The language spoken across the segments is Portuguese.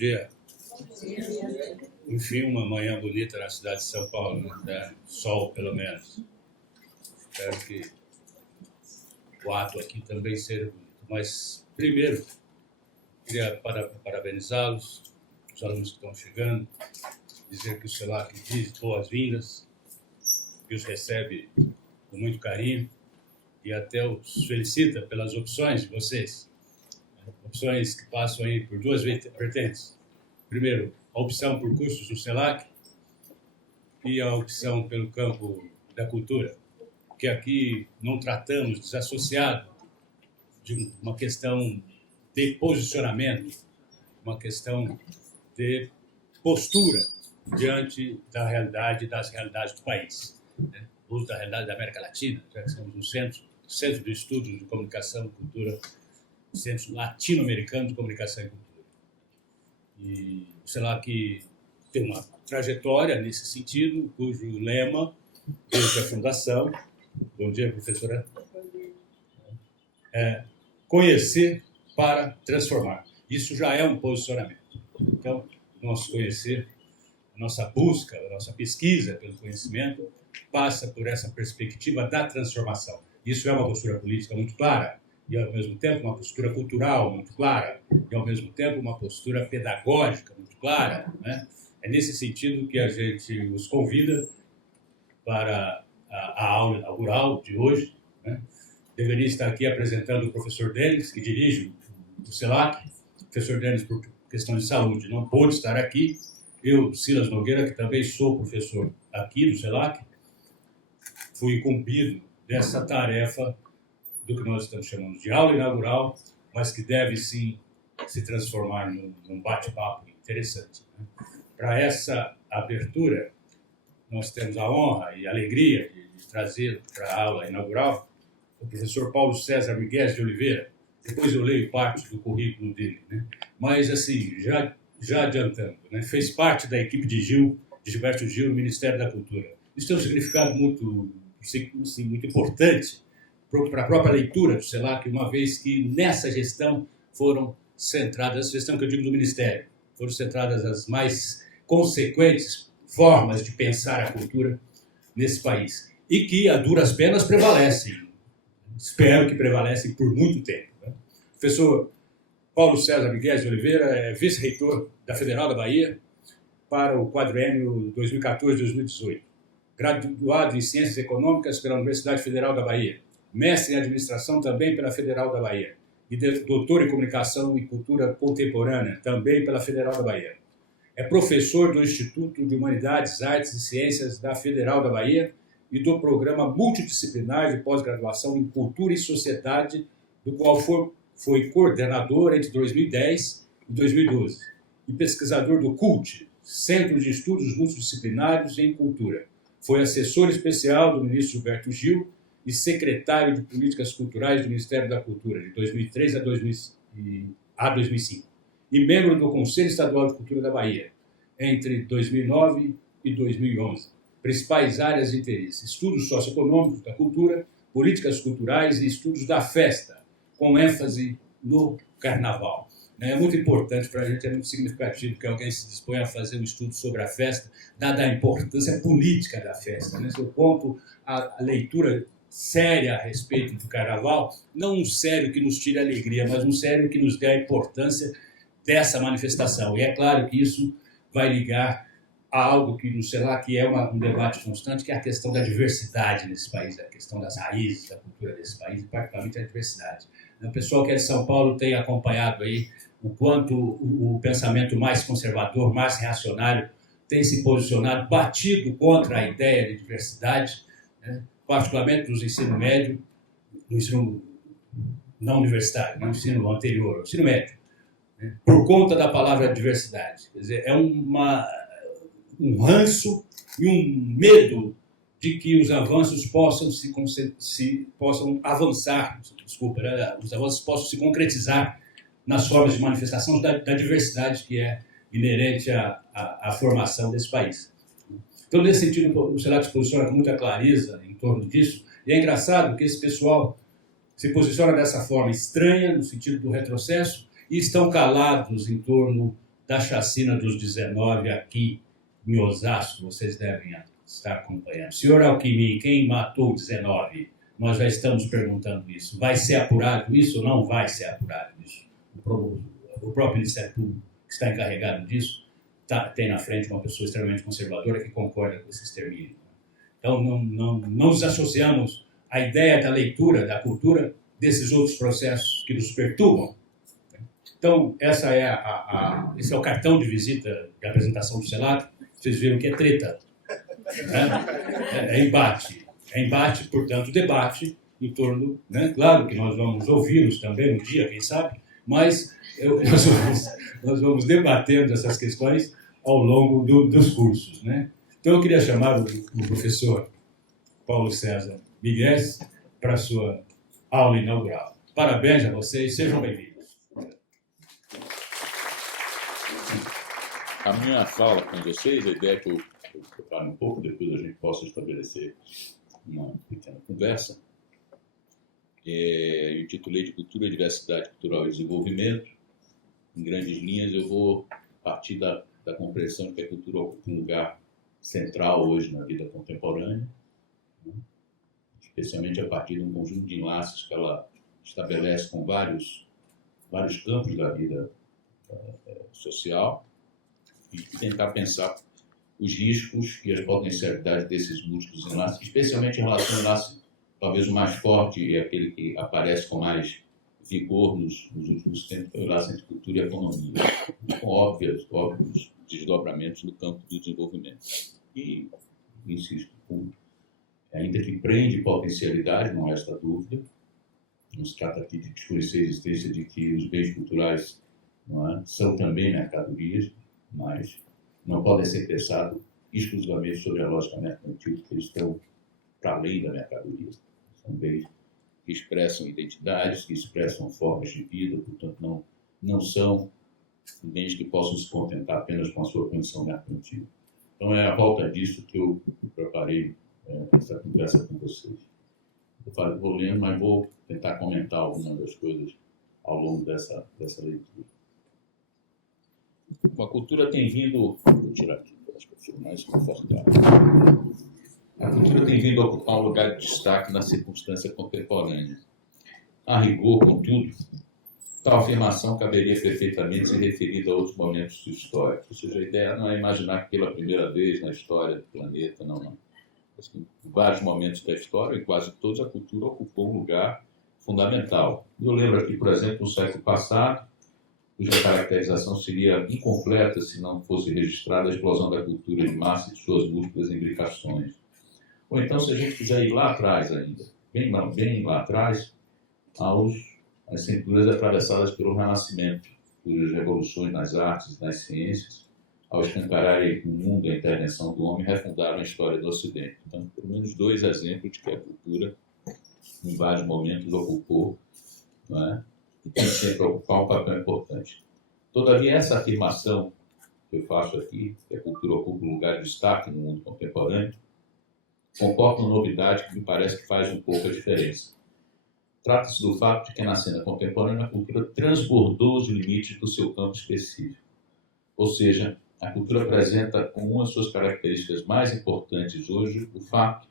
dia. Enfim, uma manhã bonita na cidade de São Paulo, né? Sol, pelo menos. Espero que o ato aqui também seja bonito. Mas, primeiro, queria parabenizá-los, os alunos que estão chegando, dizer que o CELAC diz boas-vindas, que os recebe com muito carinho e até os felicita pelas opções de vocês. Opções que passam aí por duas vertentes. Primeiro, a opção por cursos do CELAC e a opção pelo campo da cultura, que aqui não tratamos desassociado de uma questão de posicionamento, uma questão de postura diante da realidade, das realidades do país, né? Uso da realidade da América Latina, já que somos um centro de estudos de comunicação e cultura, Centro Latino-Americano de Comunicação e Cultura. E o CELAC tem uma trajetória nesse sentido, cujo lema, desde a fundação, bom dia, professora, é conhecer para transformar. Isso já é um posicionamento. Então, nosso conhecer, a nossa busca, a nossa pesquisa pelo conhecimento passa por essa perspectiva da transformação. Isso é uma postura política muito clara, e, ao mesmo tempo, uma postura cultural muito clara, e, ao mesmo tempo, uma postura pedagógica muito clara, né? É nesse sentido que a gente os convida para a aula inaugural de hoje, né? Deveria estar aqui apresentando o professor Denis, que dirige o CELAC. O professor Denis, por questão de saúde, não pôde estar aqui. Eu, Silas Nogueira, que também sou professor aqui do CELAC, fui incumbido dessa tarefa do que nós estamos chamando de aula inaugural, mas que deve, sim, se transformar num bate-papo interessante, né? Para essa abertura, nós temos a honra e a alegria de trazer para a aula inaugural o professor Paulo César Miguel de Oliveira. Depois eu leio parte do currículo dele, né? Mas, assim, já adiantando, né? Fez parte da equipe de Gilberto Gil, no Ministério da Cultura. Isso tem um significado muito, assim, muito importante para a própria leitura do CELAC, uma vez que nessa gestão foram centradas, essa gestão que eu digo do Ministério, foram centradas as mais consequentes formas de pensar a cultura nesse país, e que, a duras penas, prevalecem. Espero que prevalecem por muito tempo, né? O professor Paulo César Miguel de Oliveira é vice-reitor da Federal da Bahia para o quadriênio 2014-2018. Graduado em Ciências Econômicas pela Universidade Federal da Bahia. Mestre em Administração também pela Federal da Bahia. E doutor em Comunicação e Cultura Contemporânea também pela Federal da Bahia. É professor do Instituto de Humanidades, Artes e Ciências da Federal da Bahia e do Programa Multidisciplinar de Pós-Graduação em Cultura e Sociedade, do qual foi coordenador entre 2010 e 2012, e pesquisador do CULT, Centro de Estudos Multidisciplinares em Cultura. Foi assessor especial do ministro Gilberto Gil e secretário de Políticas Culturais do Ministério da Cultura, de 2003 a 2005, e membro do Conselho Estadual de Cultura da Bahia, entre 2009 e 2011. Principais áreas de interesse: estudos socioeconômicos da cultura, políticas culturais e estudos da festa, com ênfase no carnaval. É muito importante para a gente, é muito significativo que alguém se disponha a fazer um estudo sobre a festa, dada a importância política da festa, né? Se eu conto a leitura séria a respeito do carnaval, não um sério que nos tire a alegria, mas um sério que nos dê a importância dessa manifestação. E é claro que isso vai ligar a algo que no CELAC é um debate constante, que é a questão da diversidade nesse país, a questão das raízes da cultura desse país, e particularmente a diversidade. O pessoal que é de São Paulo tem acompanhado aí o quanto o pensamento mais conservador, mais reacionário, tem se posicionado, batido contra a ideia de diversidade, né? Particularmente no ensino médio, no ensino não universitário, no ensino anterior, no ensino médio, né? Por conta da palavra diversidade. Quer dizer, é um ranço e um medo de que os avanços possam possam avançar, desculpa, né? Os avanços possam se concretizar nas formas de manifestação da diversidade que é inerente à formação desse país. Então, nesse sentido, o CELAC se posiciona com muita clareza em torno disso, e é engraçado que esse pessoal se posiciona dessa forma estranha, no sentido do retrocesso, e estão calados em torno da chacina dos 19 aqui em Osasco, vocês devem estar acompanhando. Senhor Alckmin, quem matou 19? Nós já estamos perguntando isso. Vai ser apurado isso ou não vai ser apurado isso? O próprio Ministério Público, que está encarregado disso, tem na frente uma pessoa extremamente conservadora que concorda com esse extermínio. Então, não nos associamos à ideia da leitura, da cultura, desses outros processos que nos perturbam. Então, esse é o cartão de visita de apresentação do Selato. Vocês viram que é treta. Né? É embate. É embate, portanto, debate em torno... Né? Claro que nós vamos ouvi-los também um dia, quem sabe, mas nós vamos debatendo essas questões ao longo dos cursos. Né? Então, eu queria chamar o professor Paulo César Miguel para a sua aula inaugural. Parabéns a vocês, sejam bem-vindos. A minha fala com vocês, a ideia é que eu prepare um pouco, depois a gente possa estabelecer uma pequena conversa. Eu titulei de Cultura, Diversidade Cultural e Desenvolvimento. Em grandes linhas, eu vou partir da compreensão de que a cultura ocupa um lugar central hoje na vida contemporânea, né? Especialmente a partir de um conjunto de enlaces que ela estabelece com vários campos da vida social, e tentar pensar os riscos e as potencialidades desses múltiplos enlaces, especialmente em relação ao enlace, talvez o mais forte e aquele que aparece com mais vigor nos últimos tempos, é o enlace entre cultura e economia, com óbvios desdobramentos no campo do desenvolvimento. E, insisto, ainda que prende potencialidade, não resta dúvida, não se trata aqui de desconhecer a existência de que os bens culturais são também mercadorias, mas não podem ser pensados exclusivamente sobre a lógica mercantil, porque eles estão para além da mercadoria. São bens que expressam identidades, que expressam formas de vida, portanto não são bens que possam se contentar apenas com a sua condição mercantil. Então é a volta disso que eu preparei essa conversa com vocês. Eu vou lendo, mas vou tentar comentar algumas das coisas ao longo dessa leitura. A cultura tem vindo... Vou tirar aqui, acho que fica mais confortável. A cultura tem vindo a ocupar um lugar de destaque na circunstância contemporânea. A rigor, contudo, tal afirmação caberia perfeitamente se referida a outros momentos históricos. Ou seja, a ideia não é imaginar que pela primeira vez na história do planeta, não. Em vários momentos da história, em quase todos, a cultura ocupou um lugar fundamental. Eu lembro aqui, por exemplo, no século passado, cuja caracterização seria incompleta se não fosse registrada a explosão da cultura de massa e de suas múltiplas imbricações. Ou então, se a gente quiser ir lá atrás ainda, bem lá atrás, às cinturas atravessadas pelo Renascimento, cujas revoluções nas artes e nas ciências, ao escancararem o mundo e a intervenção do homem, refundaram a história do Ocidente. Então, pelo menos dois exemplos de que a cultura, em vários momentos, ocupou, não é? E tem sempre ocupar um papel importante. Todavia, essa afirmação que eu faço aqui, que a cultura ocupa um lugar de destaque no mundo contemporâneo, comporta uma novidade que me parece que faz um pouco a diferença. Trata-se do fato de que na cena contemporânea a cultura transbordou os limites do seu campo específico. Ou seja, a cultura apresenta como uma de suas características mais importantes hoje o fato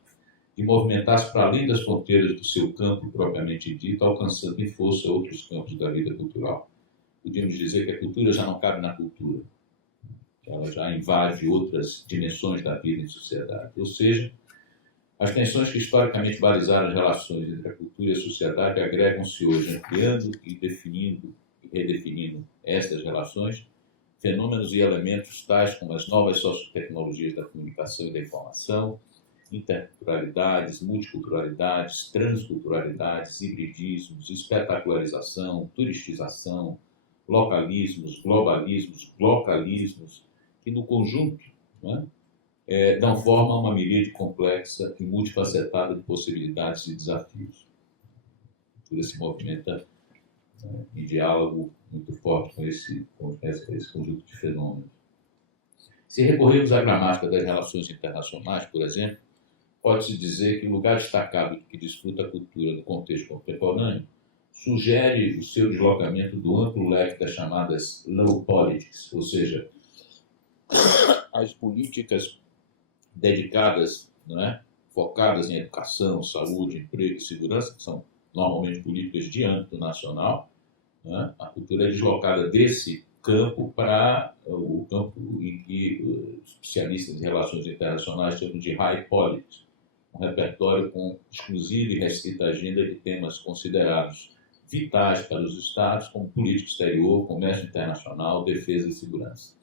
de movimentar-se para além das fronteiras do seu campo propriamente dito, alcançando em força outros campos da vida cultural. Podíamos dizer que a cultura já não cabe na cultura, ela já invade outras dimensões da vida em sociedade. Ou seja, as tensões que historicamente balizaram as relações entre a cultura e a sociedade agregam-se hoje, ampliando e definindo e redefinindo estas relações, fenômenos e elementos tais como as novas sociotecnologias da comunicação e da informação, interculturalidades, multiculturalidades, transculturalidades, hibridismos, espetacularização, turistização, localismos, globalismos, localismos, que no conjunto dão forma a uma miríade complexa e multifacetada de possibilidades e desafios. Tudo se movimenta em diálogo muito forte com esse conjunto de fenômenos. Se recorrermos à gramática das relações internacionais, por exemplo, pode-se dizer que o lugar destacado que desfruta a cultura no contexto contemporâneo sugere o seu deslocamento do amplo leque das chamadas low politics, ou seja, as políticas dedicadas, não é, focadas em educação, saúde, emprego e segurança, que são normalmente políticas de âmbito nacional, né? A cultura é deslocada desse campo para o campo em que os especialistas em relações internacionais chamam de high politics, um repertório com exclusiva e restrita agenda de temas considerados vitais para os Estados, como política exterior, comércio internacional, defesa e segurança.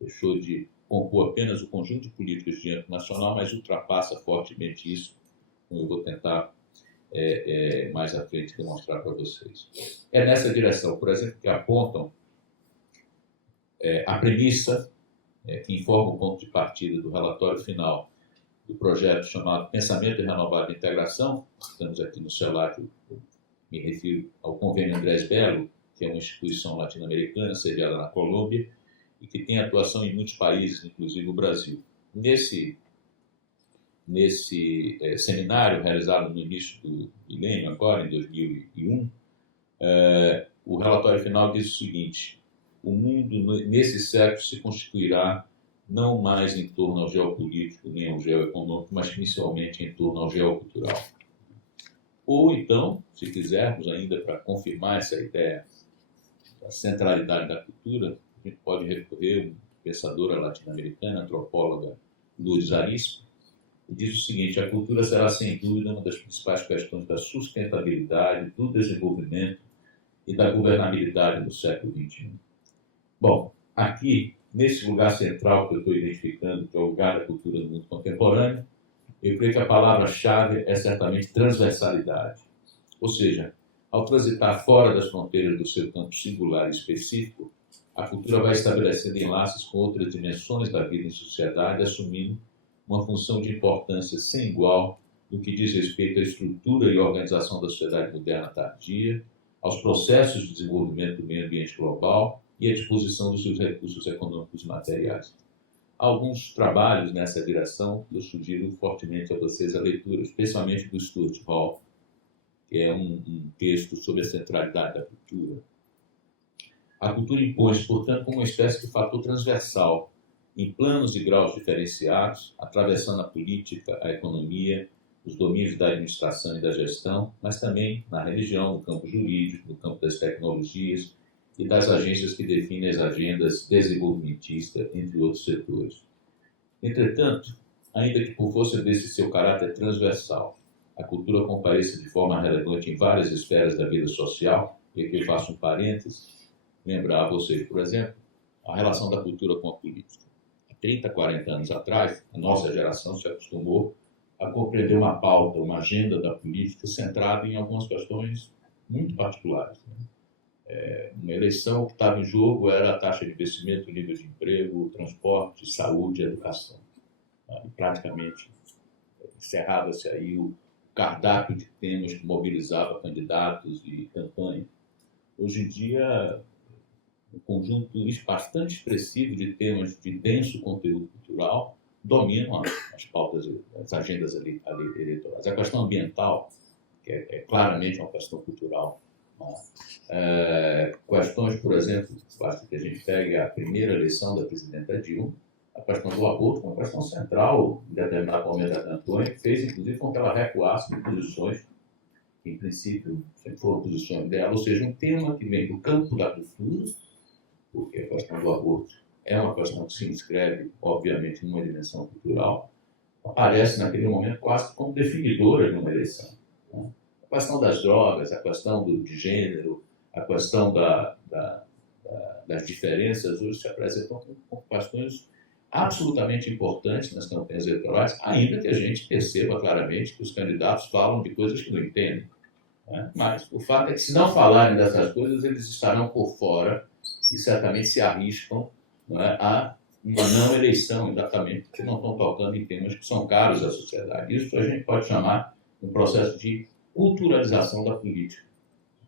Deixou de compor apenas o conjunto de políticas de âmbito nacional, mas ultrapassa fortemente isso, como eu vou tentar mais à frente demonstrar para vocês. É nessa direção, por exemplo, que apontam a premissa que informa o ponto de partida do relatório final do projeto chamado Pensamento Renovado de Integração. Estamos aqui no CELAC, me refiro ao Convênio Andrés Bello, que é uma instituição latino-americana sediada na Colômbia e que tem atuação em muitos países, inclusive o Brasil. Nesse seminário realizado no início do milênio, agora em 2001, o relatório final diz o seguinte: o mundo nesse século se constituirá não mais em torno ao geopolítico nem ao geoeconômico, mas principalmente em torno ao geocultural. Ou então, se quisermos ainda para confirmar essa ideia da centralidade da cultura, a gente pode recorrer a uma pensadora latino-americana, antropóloga, Lourdes Arispe, que diz o seguinte: a cultura será sem dúvida uma das principais questões da sustentabilidade, do desenvolvimento e da governabilidade do século XXI. Bom, aqui, nesse lugar central que eu estou identificando, que é o lugar da cultura no mundo contemporâneo, eu creio que a palavra-chave é certamente transversalidade. Ou seja, ao transitar fora das fronteiras do seu campo singular e específico, a cultura vai estabelecendo enlaces com outras dimensões da vida em sociedade, assumindo uma função de importância sem igual no que diz respeito à estrutura e organização da sociedade moderna tardia, aos processos de desenvolvimento do meio ambiente global e à disposição dos seus recursos econômicos e materiais. Há alguns trabalhos nessa direção que eu sugiro fortemente a vocês a leitura, especialmente do Stuart Hall, que é um texto sobre a centralidade da cultura. A cultura impõe-se, portanto, como uma espécie de fator transversal, em planos e graus diferenciados, atravessando a política, a economia, os domínios da administração e da gestão, mas também na religião, no campo jurídico, no campo das tecnologias e das agências que definem as agendas desenvolvimentistas, entre outros setores. Entretanto, ainda que por força desse seu caráter transversal, a cultura compareça de forma relevante em várias esferas da vida social, e aqui eu faço um parênteses, lembrar a vocês, por exemplo, a relação da cultura com a política. Há 30, 40 anos atrás, a nossa geração se acostumou a compreender uma pauta, uma agenda da política centrada em algumas questões muito particulares. Uma eleição que estava em jogo era a taxa de investimento, o nível de emprego, o transporte, saúde e educação. E praticamente encerrava-se aí o cardápio de temas que mobilizava candidatos e campanha. Hoje em dia, um conjunto bastante expressivo de temas de denso conteúdo cultural dominam as pautas, as agendas eleitorais. A questão ambiental, que é claramente uma questão cultural. Questões, por exemplo, basta que a gente pegue a primeira eleição da presidenta Dilma, a questão do aborto, uma questão central em determinado momento da campanha, que fez, inclusive, com que ela recuasse de posições que, em princípio, sempre foram posições dela, ou seja, um tema que vem do campo da cultura, porque a questão do aborto é uma questão que se inscreve, obviamente, numa dimensão cultural, aparece naquele momento quase como definidora de uma eleição. Né? A questão das drogas, a questão de gênero, a questão das diferenças hoje se apresentam como questões absolutamente importantes nas campanhas eleitorais, ainda que a gente perceba claramente que os candidatos falam de coisas que não entendem. Né? Mas o fato é que, se não falarem dessas coisas, eles estarão por fora e certamente se arriscam, não é, a uma não eleição, exatamente, porque não estão tocando em temas que são caros à sociedade. Isso a gente pode chamar de um processo de culturalização da política.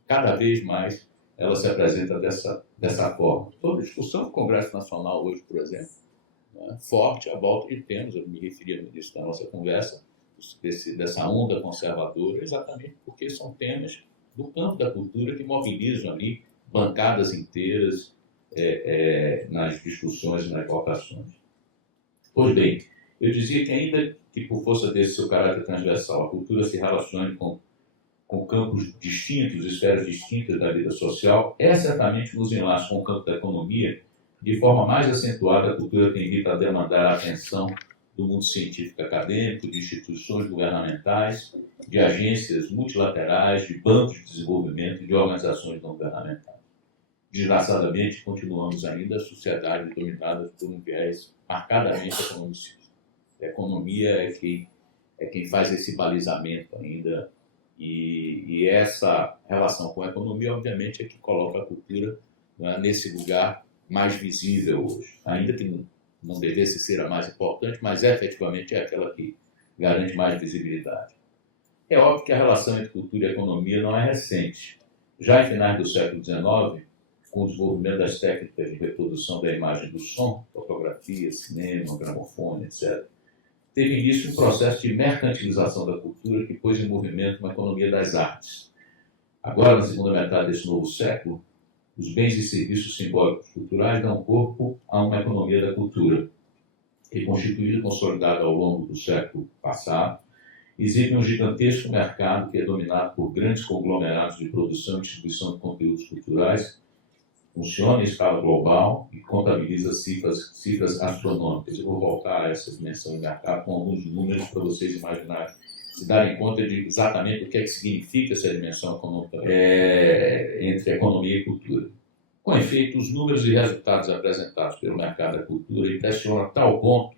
Cada vez mais ela se apresenta dessa forma. Toda a discussão do Congresso Nacional hoje, por exemplo, né, forte à volta de temas, eu me referi no início da nossa conversa, dessa onda conservadora, exatamente porque são temas do campo da cultura que mobilizam ali bancadas inteiras nas discussões e nas votações. Pois bem, eu dizia que ainda que por força desse seu caráter transversal, a cultura se relacione com campos distintos, esferas distintas da vida social, é certamente nos enlaces com o campo da economia, de forma mais acentuada, a cultura tem vindo a demandar a atenção do mundo científico acadêmico, de instituições governamentais, de agências multilaterais, de bancos de desenvolvimento e de organizações não governamentais. Desgraçadamente, continuamos ainda a sociedade dominada por um viés marcadamente economicista. A economia é quem faz esse balizamento ainda, e essa relação com a economia, obviamente, é que coloca a cultura, né, nesse lugar mais visível hoje. Ainda que não devesse ser a mais importante, mas efetivamente é aquela que garante mais visibilidade. É óbvio que a relação entre cultura e economia não é recente. Já em finais do século XIX, com o desenvolvimento das técnicas de reprodução da imagem do som, fotografia, cinema, gramofone, etc., teve início um processo de mercantilização da cultura que pôs em movimento uma economia das artes. Agora, na segunda metade desse novo século, os bens e serviços simbólicos culturais dão corpo a uma economia da cultura, que, constituída e consolidada ao longo do século passado, exibe um gigantesco mercado que é dominado por grandes conglomerados de produção e distribuição de conteúdos culturais, funciona em escala global e contabiliza cifras astronômicas. Eu vou voltar a essa dimensão de mercado com alguns números para vocês imaginarem, se darem conta de exatamente o que é que significa essa dimensão econômica entre economia e cultura. Com efeito, os números e resultados apresentados pelo mercado da cultura impressionam a tal ponto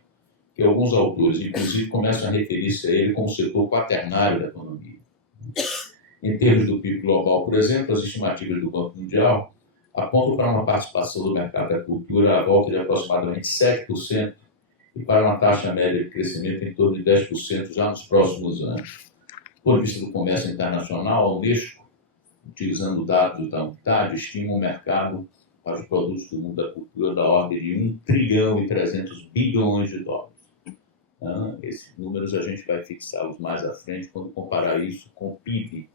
que alguns autores, inclusive, começam a referir-se a ele como setor quaternário da economia. Em termos do PIB global, por exemplo, as estimativas do Banco Mundial apontam para uma participação do mercado da cultura à volta de aproximadamente 7% e para uma taxa média de crescimento em torno de 10% já nos próximos anos. Por vista do comércio internacional, a Unesco, utilizando dados da UNCTAD, estima um mercado para os produtos do mundo da cultura da ordem de 1 trilhão e 300 bilhões de dólares. Esses números a gente vai fixá-los mais à frente quando comparar isso com o PIB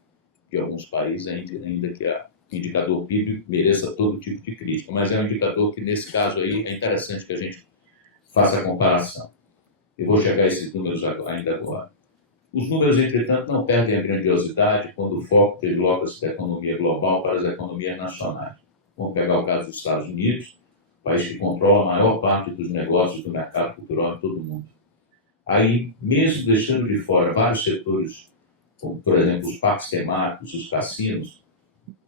de alguns países, ainda que o indicador PIB mereça todo tipo de crítica, mas é um indicador que, nesse caso aí, é interessante que a gente faça a comparação. Eu vou chegar a esses números ainda agora. Os números, entretanto, não perdem a grandiosidade quando o foco desloca-se da economia global para as economias nacionais. Vamos pegar o caso dos Estados Unidos, país que controla a maior parte dos negócios do mercado cultural em todo o mundo. Aí, mesmo deixando de fora vários setores, como, por exemplo, os parques temáticos, os cassinos,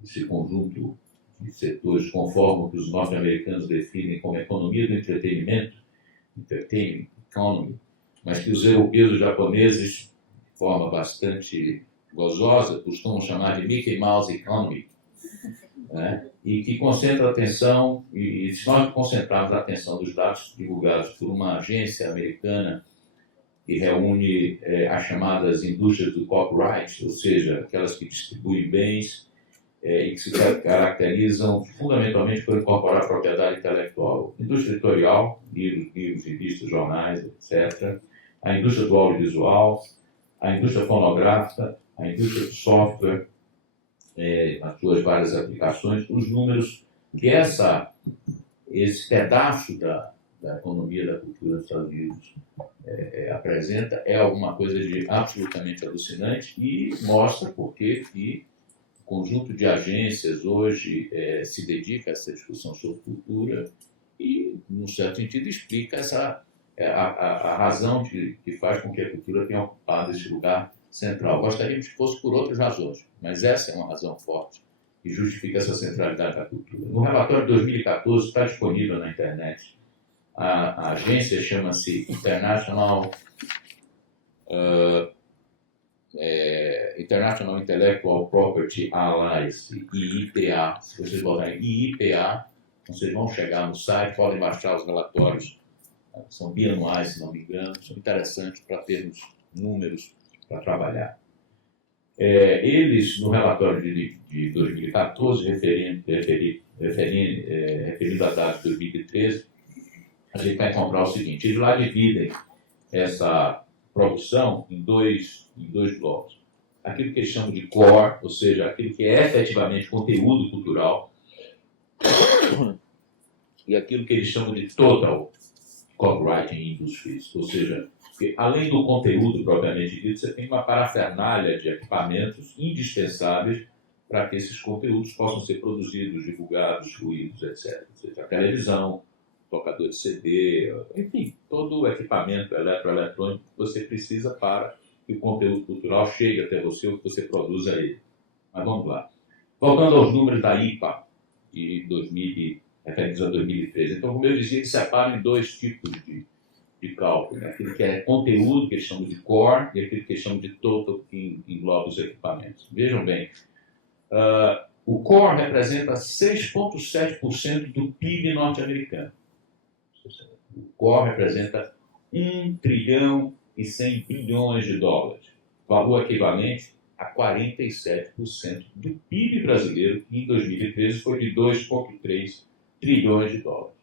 esse conjunto de setores conforme o que os norte-americanos definem como economia do entretenimento, entertainment economy, mas que os europeus e os japoneses, de forma bastante gozosa, costumam chamar de Mickey Mouse Economy, né? E que concentra a atenção, e se nós concentrarmos a atenção dos dados divulgados por uma agência americana que reúne as chamadas indústrias do copyright, ou seja, aquelas que distribuem bens e que se caracterizam fundamentalmente por incorporar propriedade intelectual. Indústria editorial, livros, revistas, jornais, etc. A indústria do audiovisual, a indústria fonográfica, a indústria do software, as suas várias aplicações. Os números que esse pedaço da economia da cultura dos Estados Unidos apresenta é alguma coisa de absolutamente alucinante e mostra por que o conjunto de agências hoje se dedica a essa discussão sobre cultura e, num certo sentido, explica a razão que faz com que a cultura tenha ocupado esse lugar central. Gostaríamos que fosse por outras razões, mas essa é uma razão forte que justifica essa centralidade da cultura. No relatório de 2014, está disponível na internet. A agência chama-se International Intellectual Property Alliance, IIPA. Se vocês botarem IIPA, vocês vão chegar no site, podem baixar os relatórios, são bianuais, se não me engano, são interessantes para termos números para trabalhar. Eles, no relatório de 2014, referindo a dados de 2013, a gente vai encontrar o seguinte: eles lá dividem essa produção em dois blocos. aquilo que eles chamam de core, ou seja, aquilo que é efetivamente conteúdo cultural, e aquilo que eles chamam de total copywriting industries, ou seja, que além do conteúdo propriamente dito, você tem uma parafernália de equipamentos indispensáveis para que esses conteúdos possam ser produzidos, divulgados, fluídos, etc. Ou seja, a televisão, tocador de CD, enfim, todo o equipamento eletroeletrônico que você precisa para que o conteúdo cultural chegue até você ou que você produza ele. Mas vamos lá. Voltando aos números da IPA, de 2000, referidos a 2013. Então, como eu dizia, eles separam em dois tipos de cálculo. Né? Aquilo que é conteúdo, que eles chamam de core, e aquilo que eles chamam de total, que engloba os equipamentos. Vejam bem, o core representa 6,7% do PIB norte-americano. O core representa 1 trilhão e 100 bilhões de dólares, valor equivalente a 47% do PIB brasileiro, que em 2013 foi de 2,3 trilhões de dólares.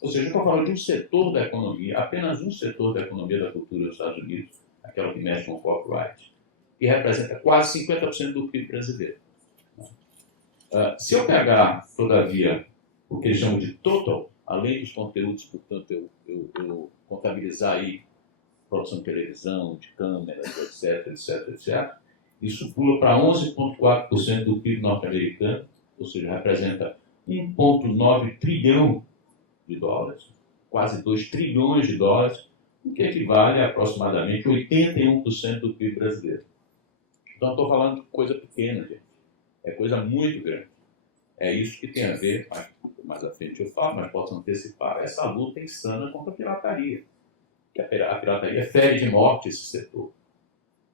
Ou seja, estou falando de um setor da economia, apenas um setor da economia da cultura dos Estados Unidos, aquela que mexe com copyright, que representa quase 50% do PIB brasileiro. Se eu pegar, todavia, o que eles chamam de total, além dos conteúdos, portanto, eu contabilizar aí produção de televisão, de câmeras, etc., isso pula para 11,4% do PIB norte-americano, ou seja, representa 1,9 trilhão de dólares, quase 2 trilhões de dólares, o que equivale a aproximadamente 81% do PIB brasileiro. Então, estou falando de coisa pequena, gente. É coisa muito grande. É isso que tem a ver, mais à frente eu falo, mas posso antecipar, essa luta insana contra a pirataria. Que a pirataria fere de morte esse setor.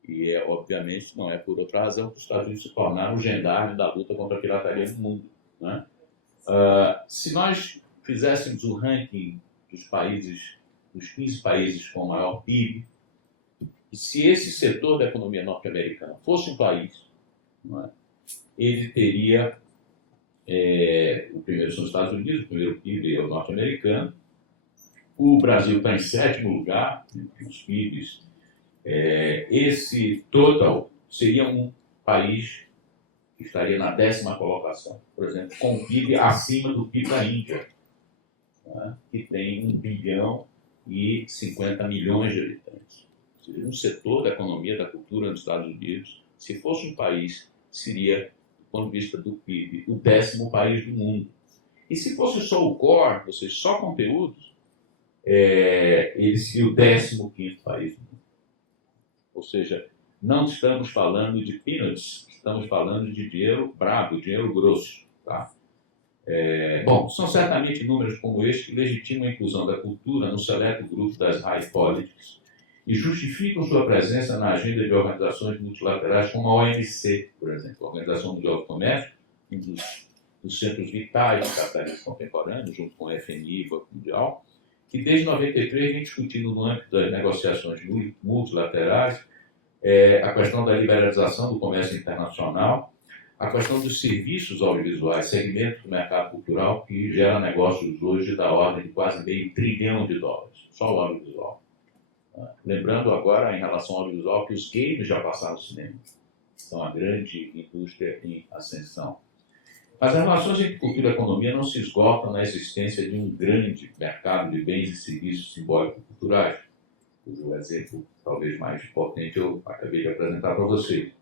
E, obviamente, não é por outra razão que os Estados Unidos se tornaram o gendarme da luta contra a pirataria no mundo. Né? Se nós fizéssemos o ranking dos países, dos 15 países com maior PIB, e se esse setor da economia norte-americana fosse um país, não é? Ele teria, o primeiro são os Estados Unidos, o primeiro PIB é o norte-americano, o Brasil está em 7º lugar, os PIBs. Esse total seria um país que estaria na 10ª colocação, por exemplo, com um PIB acima do PIB da Índia, né, que tem 1 bilhão e 50 milhões de habitantes. Seria um setor da economia, da cultura nos Estados Unidos, se fosse um país, seria, do ponto de vista do PIB, o 10º país do mundo. E se fosse só o core, ou seja, só conteúdos, ele seria o 15º país do mundo. Ou seja, não estamos falando de peanuts, estamos falando de dinheiro brabo, dinheiro grosso. Tá? Bom, são certamente números como este que legitimam a inclusão da cultura no seleto grupo das high politics e justificam sua presença na agenda de organizações multilaterais como a OMC, por exemplo, a Organização Mundial do Comércio, um dos centros vitais do capitalismo contemporâneo, junto com o FMI e o Banco Mundial, que desde 93 vem discutindo no âmbito das negociações multilaterais a questão da liberalização do comércio internacional, a questão dos serviços audiovisuais, segmentos do mercado cultural que gera negócios hoje da ordem de quase meio trilhão de dólares, só o audiovisual. Lembrando agora, em relação ao audiovisual, que os games já passaram no cinema, são a grande indústria em ascensão. Mas as relações entre cultura e economia não se esgotam na existência de um grande mercado de bens e serviços simbólico-culturais. O exemplo talvez mais potente eu acabei de apresentar para vocês.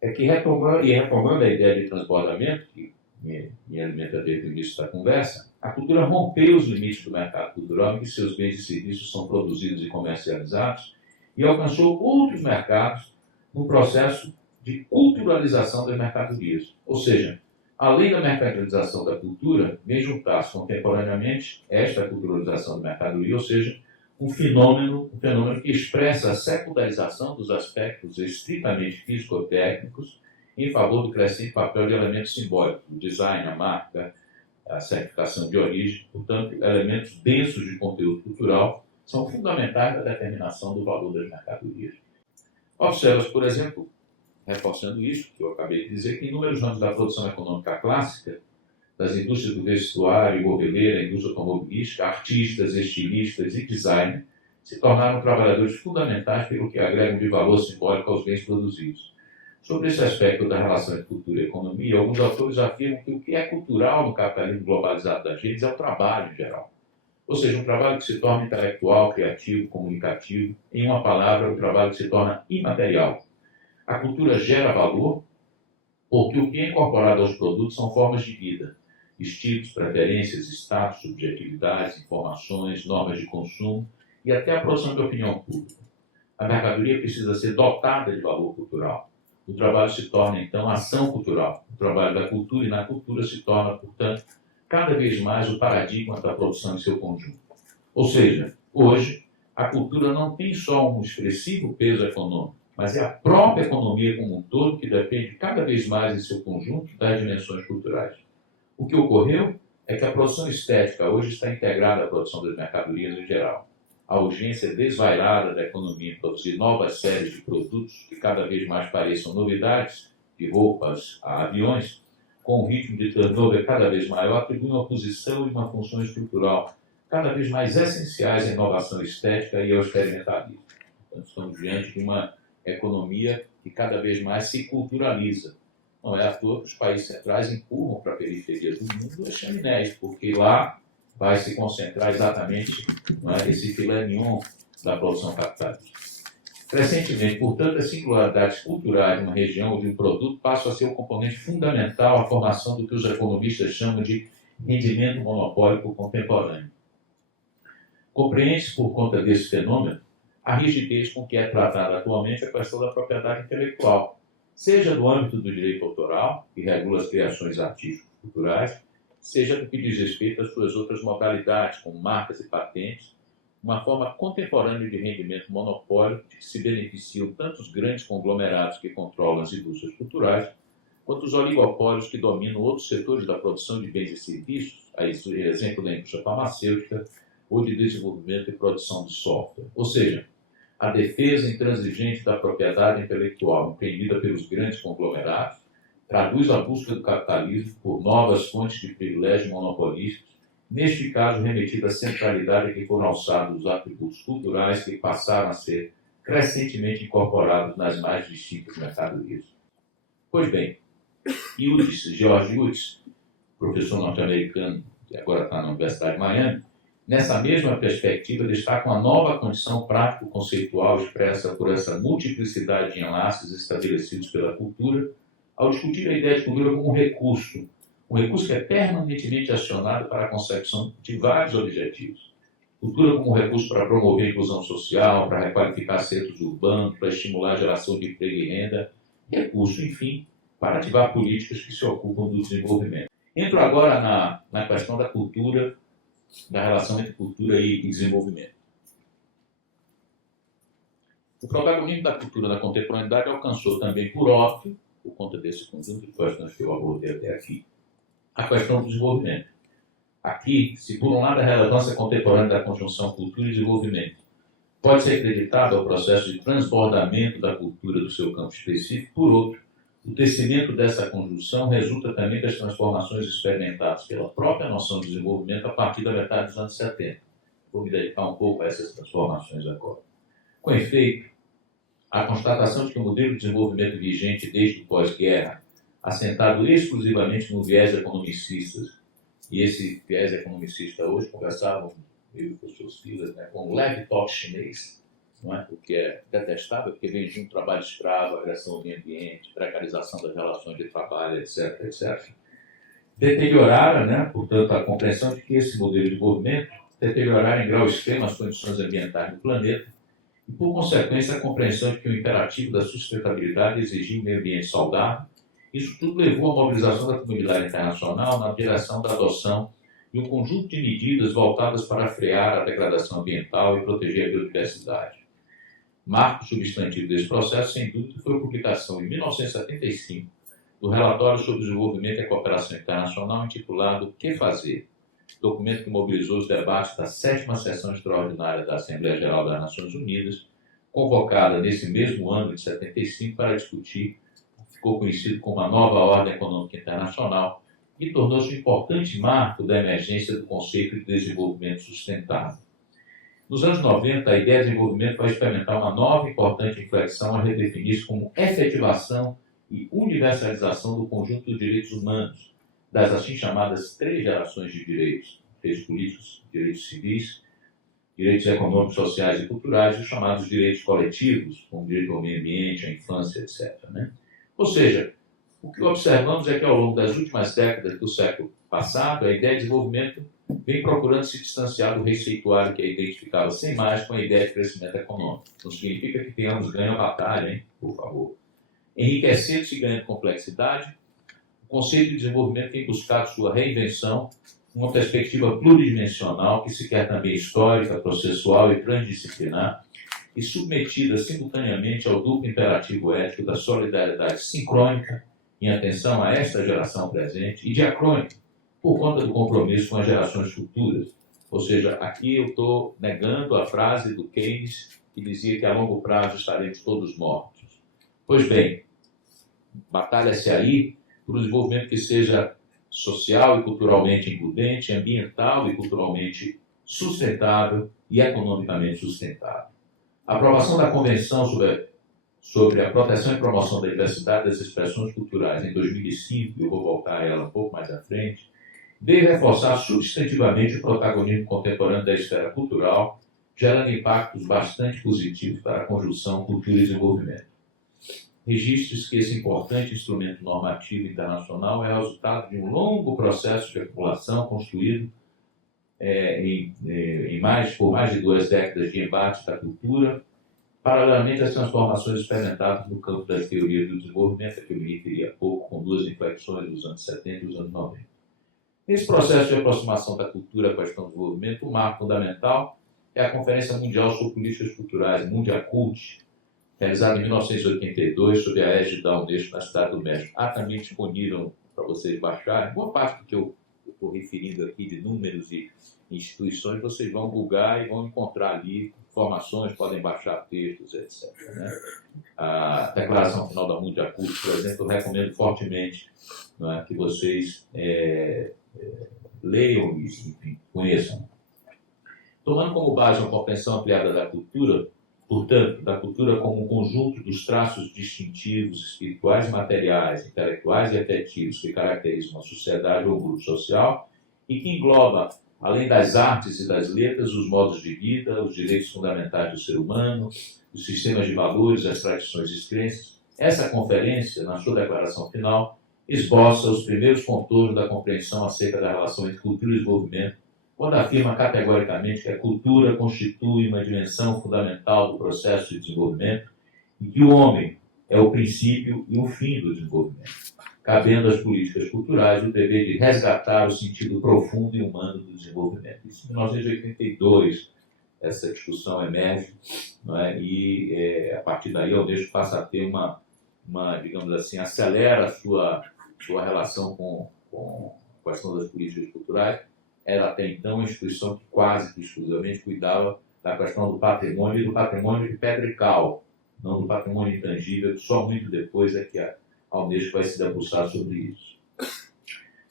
É que, retomando a ideia de transbordamento, que me alimenta desde o início da conversa, a cultura rompeu os limites do mercado cultural em que seus bens e serviços são produzidos e comercializados e alcançou outros mercados no processo de culturalização das mercadorias. Ou seja, além da mercantilização da cultura, vem juntar-se contemporaneamente esta culturalização da mercadoria, ou seja, um fenômeno que expressa a secularização dos aspectos estritamente físico-técnicos em favor do crescente papel de elementos simbólicos, o design, a marca, a certificação de origem, portanto, elementos densos de conteúdo cultural são fundamentais na determinação do valor das mercadorias. Observa-se, por exemplo, reforçando isso que eu acabei de dizer, que inúmeros ramos da produção econômica clássica, das indústrias do vestuário, moveleira, indústria automobilística, artistas, estilistas e designers, se tornaram trabalhadores fundamentais pelo que agregam de valor simbólico aos bens produzidos. Sobre esse aspecto da relação entre cultura e economia, alguns autores afirmam que o que é cultural no capitalismo globalizado das redes é o trabalho em geral. Ou seja, um trabalho que se torna intelectual, criativo, comunicativo. Em uma palavra, o trabalho que se torna imaterial. A cultura gera valor porque o que é incorporado aos produtos são formas de vida, estilos, preferências, status, subjetividades, informações, normas de consumo e até a produção de opinião pública. A mercadoria precisa ser dotada de valor cultural. O trabalho se torna, então, ação cultural. O trabalho da cultura e na cultura se torna, portanto, cada vez mais o paradigma da produção em seu conjunto. Ou seja, hoje, a cultura não tem só um expressivo peso econômico, mas é a própria economia como um todo que depende cada vez mais em seu conjunto das dimensões culturais. O que ocorreu é que a produção estética hoje está integrada à produção das mercadorias em geral. A urgência desvairada da economia em produzir novas séries de produtos que cada vez mais pareçam novidades, de roupas a aviões, com um ritmo de turnover cada vez maior, atribui uma posição e uma função estrutural cada vez mais essenciais à inovação estética e ao experimentalismo. Então, estamos diante de uma economia que cada vez mais se culturaliza. Não é à toa que os países centrais empurram para a periferia do mundo as chaminés, porque lá vai se concentrar exatamente esse filé mignon da produção capitalista. Crescentemente, portanto, as singularidades culturais de uma região ou de um produto passam a ser um componente fundamental à formação do que os economistas chamam de rendimento monopólico contemporâneo. Compreende-se, por conta desse fenômeno, a rigidez com que é tratada atualmente a questão da propriedade intelectual, seja no âmbito do direito autoral, que regula as criações artísticas e culturais, seja no que diz respeito às suas outras modalidades, como marcas e patentes, uma forma contemporânea de rendimento monopólico de que se beneficiam tanto os grandes conglomerados que controlam as indústrias culturais, quanto os oligopólios que dominam outros setores da produção de bens e serviços, a exemplo da indústria farmacêutica ou de desenvolvimento e produção de software. Ou seja, a defesa intransigente da propriedade intelectual empreendida pelos grandes conglomerados traduz a busca do capitalismo por novas fontes de privilégio monopolísticos, neste caso remetida à centralidade que foram alçados os atributos culturais que passaram a ser crescentemente incorporados nas mais distintas mercadorias. Pois bem, George Utis, professor norte-americano que agora está na Universidade de Miami, nessa mesma perspectiva destaca uma nova condição prático-conceitual expressa por essa multiplicidade de enlaces estabelecidos pela cultura, ao discutir a ideia de cultura como um recurso que é permanentemente acionado para a consecução de vários objetivos. Cultura como um recurso para promover a inclusão social, para requalificar centros urbanos, para estimular a geração de emprego e renda, recurso, enfim, para ativar políticas que se ocupam do desenvolvimento. Entro agora na questão da cultura, da relação entre cultura e desenvolvimento. O protagonismo da cultura na contemporaneidade alcançou também, por óbvio, por conta desse conjunto de questões que eu abordei até aqui, a questão do desenvolvimento. Aqui, se por um lado a relevância contemporânea da conjunção cultura e desenvolvimento pode ser acreditada ao processo de transbordamento da cultura do seu campo específico, por outro, o tecimento dessa conjunção resulta também das transformações experimentadas pela própria noção de desenvolvimento a partir da metade dos anos 70. Vou me dedicar um pouco a essas transformações agora. Com efeito, a constatação de que o modelo de desenvolvimento vigente desde o pós-guerra, assentado exclusivamente no viés economicista, e esse viés economicista hoje conversávamos, eu e o professor Silas, com o leve toque chinês, não é? O que é detestável, porque vem junto trabalho escravo, agressão ao meio ambiente, precarização das relações de trabalho, etc., etc. Deterioraram, portanto, a compreensão de que esse modelo de desenvolvimento deterioraram em grau extremo as condições ambientais do planeta e, por consequência, a compreensão de que o imperativo da sustentabilidade exigia um meio ambiente saudável. Isso tudo levou à mobilização da comunidade internacional na direção da adoção de um conjunto de medidas voltadas para frear a degradação ambiental e proteger a biodiversidade. Marco substantivo desse processo, sem dúvida, foi a publicação, em 1975, do relatório sobre desenvolvimento e cooperação internacional intitulado O que Fazer?, documento que mobilizou os debates da 7ª Sessão Extraordinária da Assembleia Geral das Nações Unidas, convocada nesse mesmo ano de 75 para discutir o que ficou conhecido como a nova ordem econômica internacional, e tornou-se um importante marco da emergência do conceito de desenvolvimento sustentável. Nos anos 90, a ideia de desenvolvimento vai experimentar uma nova e importante inflexão a redefinir-se como efetivação e universalização do conjunto dos direitos humanos, das assim chamadas 3 gerações de direitos: direitos políticos, direitos civis, direitos econômicos, sociais e culturais, e os chamados direitos coletivos, como direito ao meio ambiente, à infância, etc. Né? Ou seja, o que observamos é que ao longo das últimas décadas do século passado, a ideia de desenvolvimento vem procurando se distanciar do receituário que a identificava sem mais com a ideia de crescimento econômico. Não significa que tenhamos ganho a batalha, hein? Por favor. Enriquecendo-se e ganhando complexidade, o conceito de desenvolvimento tem buscado sua reinvenção, uma perspectiva pluridimensional que se quer também histórica, processual e transdisciplinar, e submetida simultaneamente ao duplo imperativo ético da solidariedade sincrônica em atenção a esta geração presente e diacrônica, por conta do compromisso com as gerações futuras. Ou seja, aqui eu estou negando a frase do Keynes que dizia que a longo prazo estaremos todos mortos. Pois bem, batalha-se aí por um desenvolvimento que seja social e culturalmente includente, ambiental e culturalmente sustentável e economicamente sustentável. A aprovação da Convenção sobre a Proteção e Promoção da Diversidade das Expressões Culturais em 2005, eu vou voltar a ela um pouco mais à frente, veio reforçar substantivamente o protagonismo contemporâneo da esfera cultural, gerando impactos bastante positivos para a conjunção cultura e desenvolvimento. Registre-se que esse importante instrumento normativo internacional é resultado de um longo processo de acumulação construído por mais de 2 décadas de embate da cultura, paralelamente às transformações experimentadas no campo das teorias do desenvolvimento, que eu me referi há pouco, com 2 inflexões dos anos 70 e dos anos 90. Nesse processo de aproximação da cultura à questão do desenvolvimento, um marco fundamental é a Conferência Mundial sobre Políticas Culturais, Mundiacult, realizada em 1982, sob a égide da Unesco na Cidade do México. Há também disponível para vocês baixarem. Boa parte do que eu estou referindo aqui de números e instituições, vocês vão googar e vão encontrar ali informações, podem baixar textos, etc. Né? A Declaração Final da Mundiacult, por exemplo, eu recomendo fortemente, né, que vocês leiam e, enfim, conheçam. Tomando como base uma compreensão ampliada da cultura, portanto, da cultura como um conjunto dos traços distintivos, espirituais e materiais, intelectuais e afetivos que caracterizam uma sociedade ou um grupo social e que engloba, além das artes e das letras, os modos de vida, os direitos fundamentais do ser humano, os sistemas de valores, as tradições e as crenças. Essa conferência, na sua declaração final, esboça os primeiros contornos da compreensão acerca da relação entre cultura e desenvolvimento, quando afirma categoricamente que a cultura constitui uma dimensão fundamental do processo de desenvolvimento e que o homem é o princípio e o fim do desenvolvimento, cabendo às políticas culturais o dever de resgatar o sentido profundo e humano do desenvolvimento. Isso em 1982, essa discussão emerge, não é? E a partir daí a Unesco passa a ter uma digamos assim, acelera a sua relação com a questão das políticas culturais. Era até então uma instituição que quase que exclusivamente cuidava da questão do patrimônio e do patrimônio de pedra e cal, não do patrimônio intangível, que só muito depois é que a Unesco vai se debruçar sobre isso.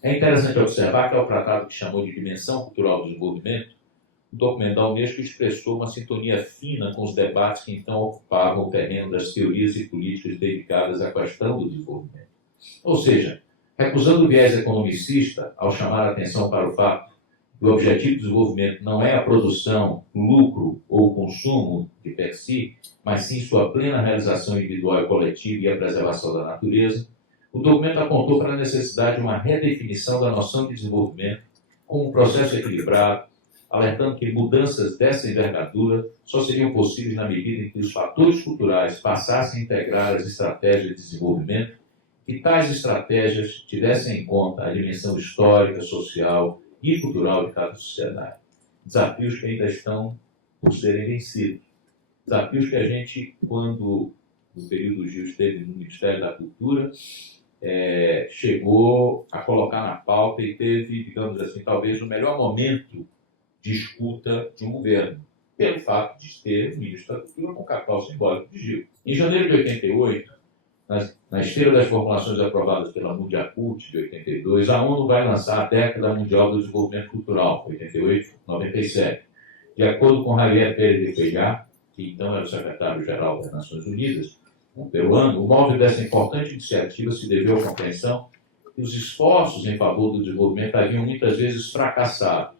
É interessante observar que ao tratado que chamou de Dimensão Cultural do Desenvolvimento, o documento da Unesco expressou uma sintonia fina com os debates que então ocupavam o terreno das teorias e políticas dedicadas à questão do desenvolvimento. Ou seja, recusando o viés economicista ao chamar a atenção para o fato que o objetivo do desenvolvimento não é a produção, o lucro ou o consumo de per si, mas sim sua plena realização individual e coletiva e a preservação da natureza, o documento apontou para a necessidade de uma redefinição da noção de desenvolvimento como um processo equilibrado, alertando que mudanças dessa envergadura só seriam possíveis na medida em que os fatores culturais passassem a integrar as estratégias de desenvolvimento e tais estratégias tivessem em conta a dimensão histórica, social e cultural de cada sociedade. Desafios que ainda estão por serem vencidos. Desafios que a gente, quando no período Gil esteve no Ministério da Cultura, chegou a colocar na pauta e teve, digamos assim, talvez o melhor momento de escuta de um governo, pelo fato de ter o ministro da Cultura com o capital simbólico de Gil. Em janeiro de 88, na esteira das formulações aprovadas pela Mundiacult de 82, a ONU vai lançar a Década Mundial do Desenvolvimento Cultural, 88-97. De acordo com Javier Pérez de Cuellar, que então era o secretário-geral das Nações Unidas, um peruano, o móvel dessa importante iniciativa se deveu à compreensão que os esforços em favor do desenvolvimento haviam muitas vezes fracassado,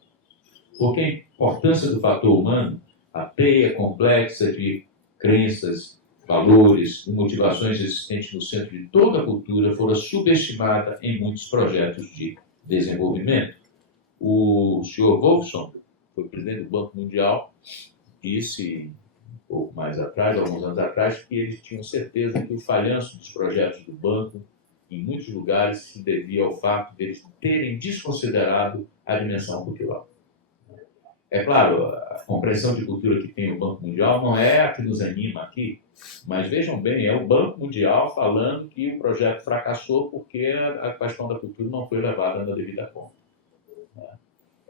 porque a importância do fator humano, a teia complexa de crenças, valores e motivações existentes no centro de toda a cultura fora subestimada em muitos projetos de desenvolvimento. O Sr. Wolfson, foi presidente do Banco Mundial, disse um pouco mais atrás, alguns anos atrás, que eles tinham certeza que o falhanço dos projetos do banco, em muitos lugares, se devia ao fato de eles terem desconsiderado a dimensão cultural. É claro, a compreensão de cultura que tem o Banco Mundial não é a que nos anima aqui, mas vejam bem, é o Banco Mundial falando que o projeto fracassou porque a questão da cultura não foi levada na devida conta.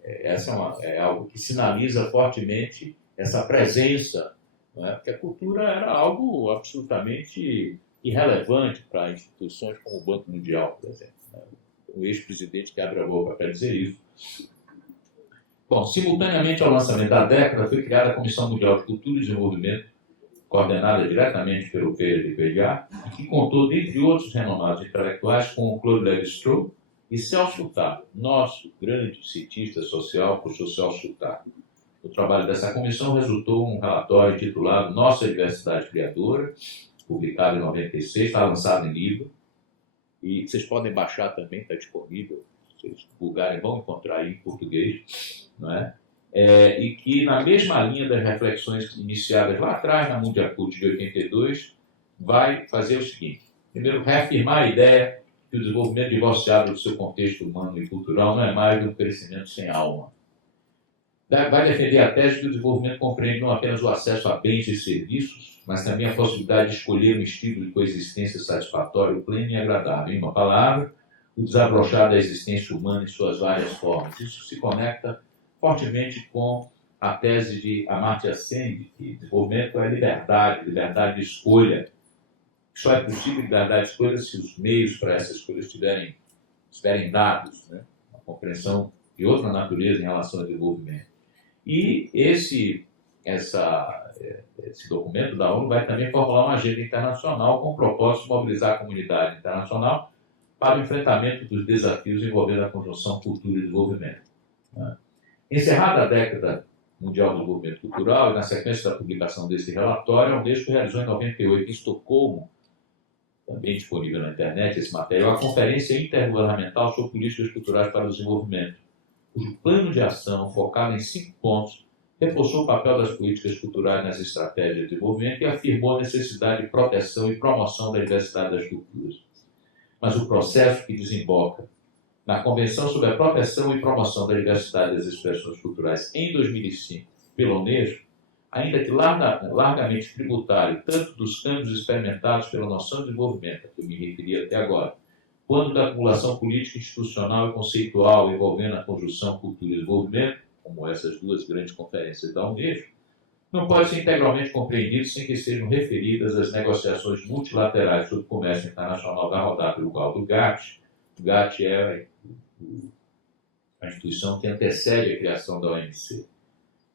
Essa é algo que sinaliza fortemente essa presença, não é? Porque a cultura era algo absolutamente irrelevante para instituições como o Banco Mundial, por exemplo. O ex-presidente que abre a boca para dizer isso. Bom, simultaneamente ao lançamento da década, foi criada a Comissão Mundial de Cultura e Desenvolvimento, coordenada diretamente pelo Pedro de Belhar, e que contou, dentre outros renomados intelectuais, com o Claude Lévi-Strauss e Celso Furtado, nosso grande cientista social, professor Celso Furtado. O trabalho dessa comissão resultou em um relatório intitulado Nossa Diversidade Criadora, publicado em 96, está lançado em livro, e vocês podem baixar também, está disponível, se vocês vulgarem vão encontrar aí em português, não é? E que, na mesma linha das reflexões iniciadas lá atrás, na Mundial Cult de 82, vai fazer o seguinte. Primeiro, reafirmar a ideia que o desenvolvimento divorciado do seu contexto humano e cultural não é mais do que um crescimento sem alma. Vai defender a tese que o desenvolvimento compreende não apenas o acesso a bens e serviços, mas também a possibilidade de escolher um estilo de coexistência satisfatório, pleno e agradável. Em uma palavra, o desabrochar da existência humana em suas várias formas. Isso se conecta fortemente com a tese de Amartya Sen, que desenvolvimento é liberdade de escolha. Só é possível liberdade de escolha se os meios para essa escolha estiverem dados, né? Uma compreensão de outra natureza em relação ao desenvolvimento. E esse documento da ONU vai também formular uma agenda internacional com o propósito de mobilizar a comunidade internacional para o enfrentamento dos desafios envolvendo a conjunção cultura e desenvolvimento. Encerrada a década mundial do desenvolvimento cultural e na sequência da publicação desse relatório, a Unesco realizou em 98 em Estocolmo, também disponível na internet esse material, a Conferência Intergovernamental sobre Políticas Culturais para o Desenvolvimento, cujo plano de ação, focado em 5 pontos, reforçou o papel das políticas culturais nas estratégias de desenvolvimento e afirmou a necessidade de proteção e promoção da diversidade das culturas. Mas o processo que desemboca na Convenção sobre a Proteção e Promoção da Diversidade das Expressões Culturais em 2005, pela Unesco, ainda que largamente tributário, tanto dos câmbios experimentados pela noção de desenvolvimento, a que eu me referi até agora, quanto da acumulação política, institucional e conceitual envolvendo a conjunção cultura e desenvolvimento, como essas duas grandes conferências da Unesco, não pode ser integralmente compreendido sem que sejam referidas as negociações multilaterais sobre comércio internacional da rodada global do GATT. O GATT é a instituição que antecede a criação da OMC.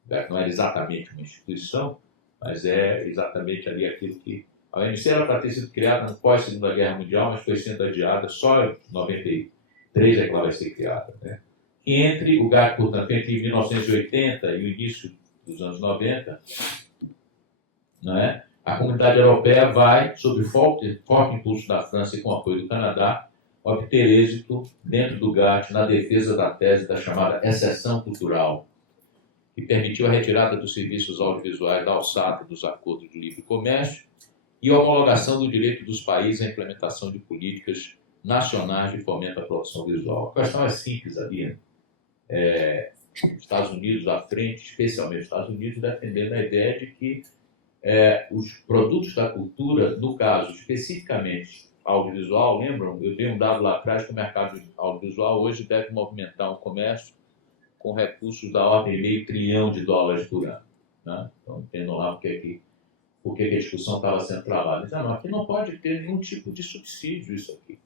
O GATT não é exatamente uma instituição, mas é exatamente ali aquilo que... A OMC era para ter sido criada no pós-Segunda Guerra Mundial, mas foi sendo adiada só em 93 é que ela vai ser criada, né? E entre o GATT, portanto, entre 1980 e o início dos anos 90, né, a comunidade europeia vai, sob forte impulso da França e com apoio do Canadá, obter êxito dentro do GATT na defesa da tese da chamada exceção cultural, que permitiu a retirada dos serviços audiovisuais da alçada dos acordos de livre comércio e a homologação do direito dos países à implementação de políticas nacionais de fomento à produção visual. A questão é simples ali, né? Os Estados Unidos à frente, especialmente os Estados Unidos, defendendo a ideia de que os produtos da cultura, no caso especificamente audiovisual, lembram? Eu dei um dado lá atrás que o mercado audiovisual hoje deve movimentar um comércio com recursos da ordem de $500 bilhão por ano, né? Então entendam lá por que a discussão estava sendo travada. Não, aqui não pode ter nenhum tipo de subsídio isso aqui.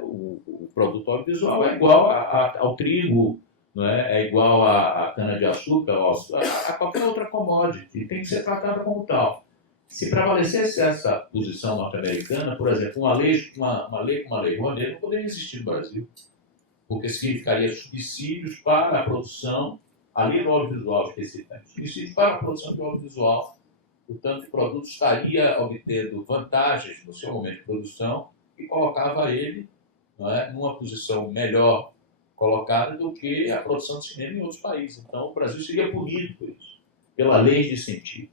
O produto audiovisual é igual ao trigo, não é igual à cana-de-açúcar, a qualquer outra commodity, e tem que ser tratada como tal. Se prevalecesse essa posição norte-americana, por exemplo, uma lei como a Lei Rouanet não poderia existir no Brasil, porque significaria subsídios para a produção, ali no audiovisual especificamente, subsídios para a produção de audiovisual. Portanto, o produto estaria obtendo vantagens no seu momento de produção e colocava ele, não é, numa posição melhor colocada do que a produção de cinema em outros países. Então, o Brasil seria punido por isso, pela lei de incentivo.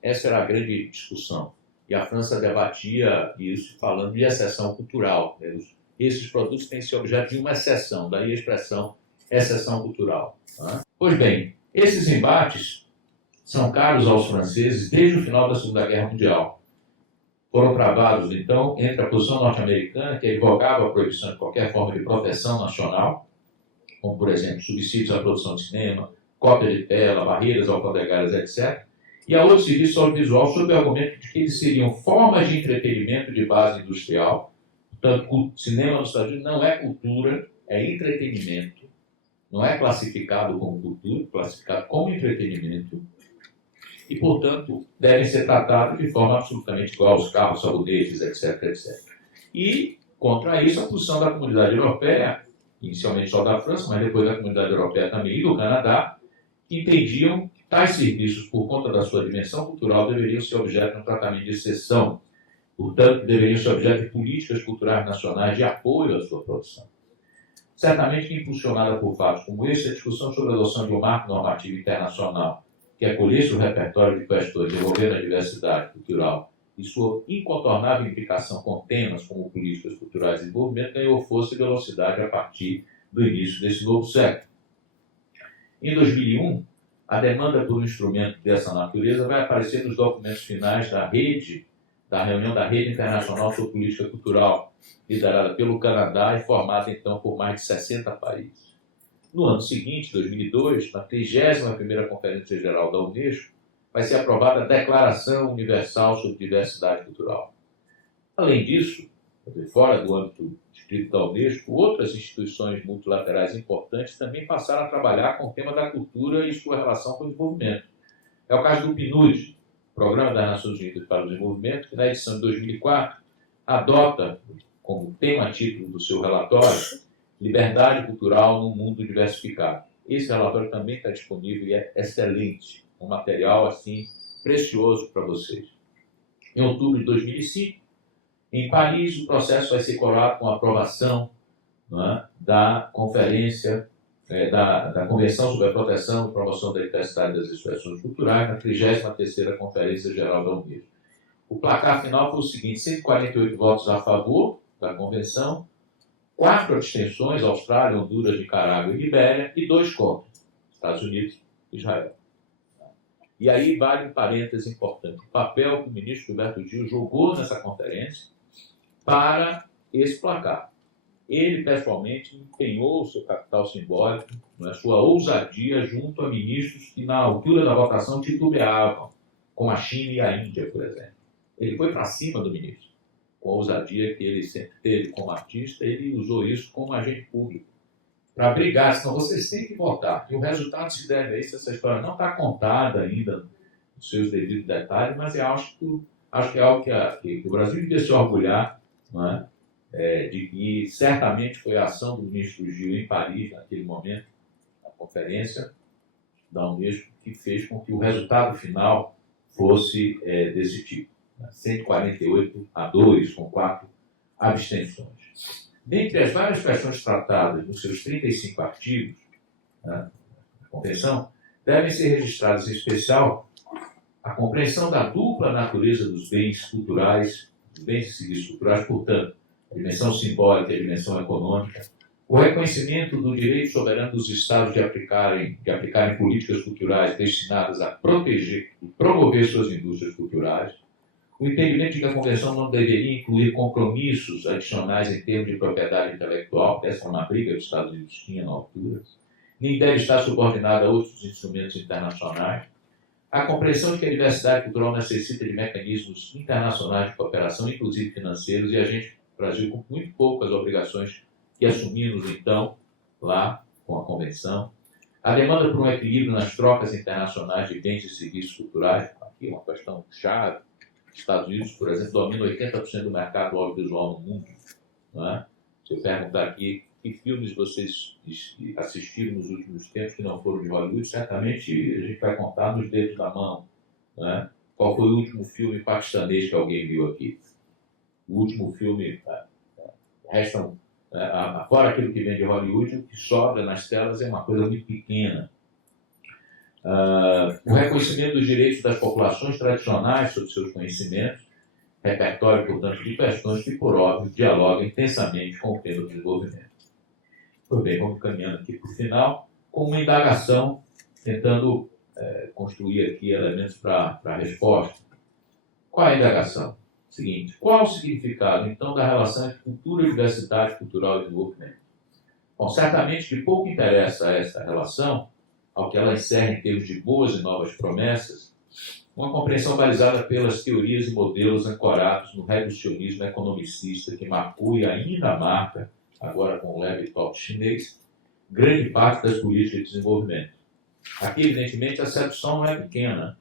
Essa era a grande discussão. E a França debatia isso falando de exceção cultural. Né? Esses produtos têm que ser objeto de uma exceção, daí a expressão exceção cultural. Né? Pois bem, esses embates são caros aos franceses desde o final da Segunda Guerra Mundial. Foram travados, então, entre a posição norte-americana, que advogava a proibição de qualquer forma de proteção nacional, como, por exemplo, subsídios à produção de cinema, cópia de tela, barreiras alfandegárias, etc., e a outro serviço audiovisual sob o argumento de que eles seriam formas de entretenimento de base industrial. Portanto, o cinema nos Estados Unidos não é cultura, é entretenimento. Não é classificado como cultura, é classificado como entretenimento. E, portanto, devem ser tratados de forma absolutamente igual aos carros, sabonetes, etc., etc. E, contra isso, a posição da comunidade europeia, inicialmente só da França, mas depois da comunidade europeia também e do Canadá, que entendiam que tais serviços, por conta da sua dimensão cultural, deveriam ser objeto de um tratamento de exceção. Portanto, deveriam ser objeto de políticas culturais nacionais de apoio à sua produção. Certamente que, impulsionada por fatos como esse, a discussão sobre a adoção de um marco normativo internacional que acolhesse o repertório de questões envolvendo a diversidade cultural e sua incontornável implicação com temas como políticas culturais e desenvolvimento ganhou força e velocidade a partir do início desse novo século. Em 2001, a demanda por um instrumento dessa natureza vai aparecer nos documentos finais da reunião da Rede Internacional sobre Política Cultural, liderada pelo Canadá e formada então por mais de 60 países. No ano seguinte, 2002, na 31ª Conferência Geral da Unesco, vai ser aprovada a Declaração Universal sobre Diversidade Cultural. Além disso, fora do âmbito estrito da Unesco, outras instituições multilaterais importantes também passaram a trabalhar com o tema da cultura e sua relação com o desenvolvimento. É o caso do PNUD, Programa das Nações Unidas para o Desenvolvimento, que na edição de 2004 adota como tema título do seu relatório Liberdade Cultural no Mundo Diversificado. Esse relatório também está disponível e é excelente, um material assim precioso para vocês. Em outubro de 2005, em Paris, o processo vai ser coroado com a aprovação, não é, da Conferência, da Convenção sobre a Proteção e Promoção da Diversidade das Expressões Culturais, na 33ª Conferência Geral da Unesco. O placar final foi o seguinte: 148 votos a favor da Convenção, 4 abstenções, Austrália, Honduras, Nicarágua e Libéria, e 2 contra, Estados Unidos e Israel. E aí vale um parêntese importante: o papel que o ministro Gilberto Gil jogou nessa conferência para esse placar. Ele, pessoalmente, empenhou o seu capital simbólico, a sua ousadia junto a ministros que, na altura da votação, titubeavam, como a China e a Índia, por exemplo. Ele foi para cima do ministro, com a ousadia que ele sempre teve como artista. Ele usou isso como agente público, para brigar, senão vocês têm que votar. E o resultado se deve a isso. Essa história não está contada ainda nos seus devidos detalhes, mas eu acho que é algo que o Brasil devia se orgulhar, não é? De que certamente foi a ação do ministro Gil em Paris, naquele momento, na conferência da Unesco, que fez com que o resultado final fosse desse tipo, né? 148-2, com 4 abstenções. Dentre as várias questões tratadas nos seus 35 artigos, né, da Convenção, devem ser registrados em especial a compreensão da dupla natureza dos bens culturais, dos bens e serviços culturais, portanto, a dimensão simbólica e a dimensão econômica, o reconhecimento do direito soberano dos Estados de aplicarem políticas culturais destinadas a proteger e promover suas indústrias culturais, o entendimento de que a Convenção não deveria incluir compromissos adicionais em termos de propriedade intelectual, essa é uma briga que os Estados Unidos tinham na altura, nem deve estar subordinada a outros instrumentos internacionais, a compreensão de que a diversidade cultural necessita de mecanismos internacionais de cooperação, inclusive financeiros, e a gente, o Brasil, com muito poucas obrigações que assumimos, então, lá com a Convenção. A demanda por um equilíbrio nas trocas internacionais de bens e serviços culturais, aqui é uma questão chave, Estados Unidos, por exemplo, domina 80% do mercado audiovisual no mundo. Não é? Se eu perguntar aqui que filmes vocês assistiram nos últimos tempos que não foram de Hollywood, certamente a gente vai contar nos dedos da mão. Não é? Qual foi o último filme paquistanês que alguém viu aqui? O último filme, restam, fora aquilo que vem de Hollywood, o que sobra nas telas é uma coisa muito pequena. O reconhecimento dos direitos das populações tradicionais sobre seus conhecimentos, repertório, portanto, de questões que, por óbvio, dialogam intensamente com o tema do desenvolvimento. Pois bem, vamos caminhando aqui para o final, com uma indagação, tentando construir aqui elementos para a resposta. Qual é a indagação? Seguinte, qual o significado, então, da relação entre cultura, diversidade cultural e desenvolvimento? Bom, certamente que pouco interessa essa relação, ao que ela encerra em termos de boas e novas promessas, uma compreensão balizada pelas teorias e modelos ancorados no reducionismo economicista que marcou e ainda marca, agora com o leve toque chinês, grande parte das políticas de desenvolvimento. Aqui, evidentemente, a sedução não é pequena.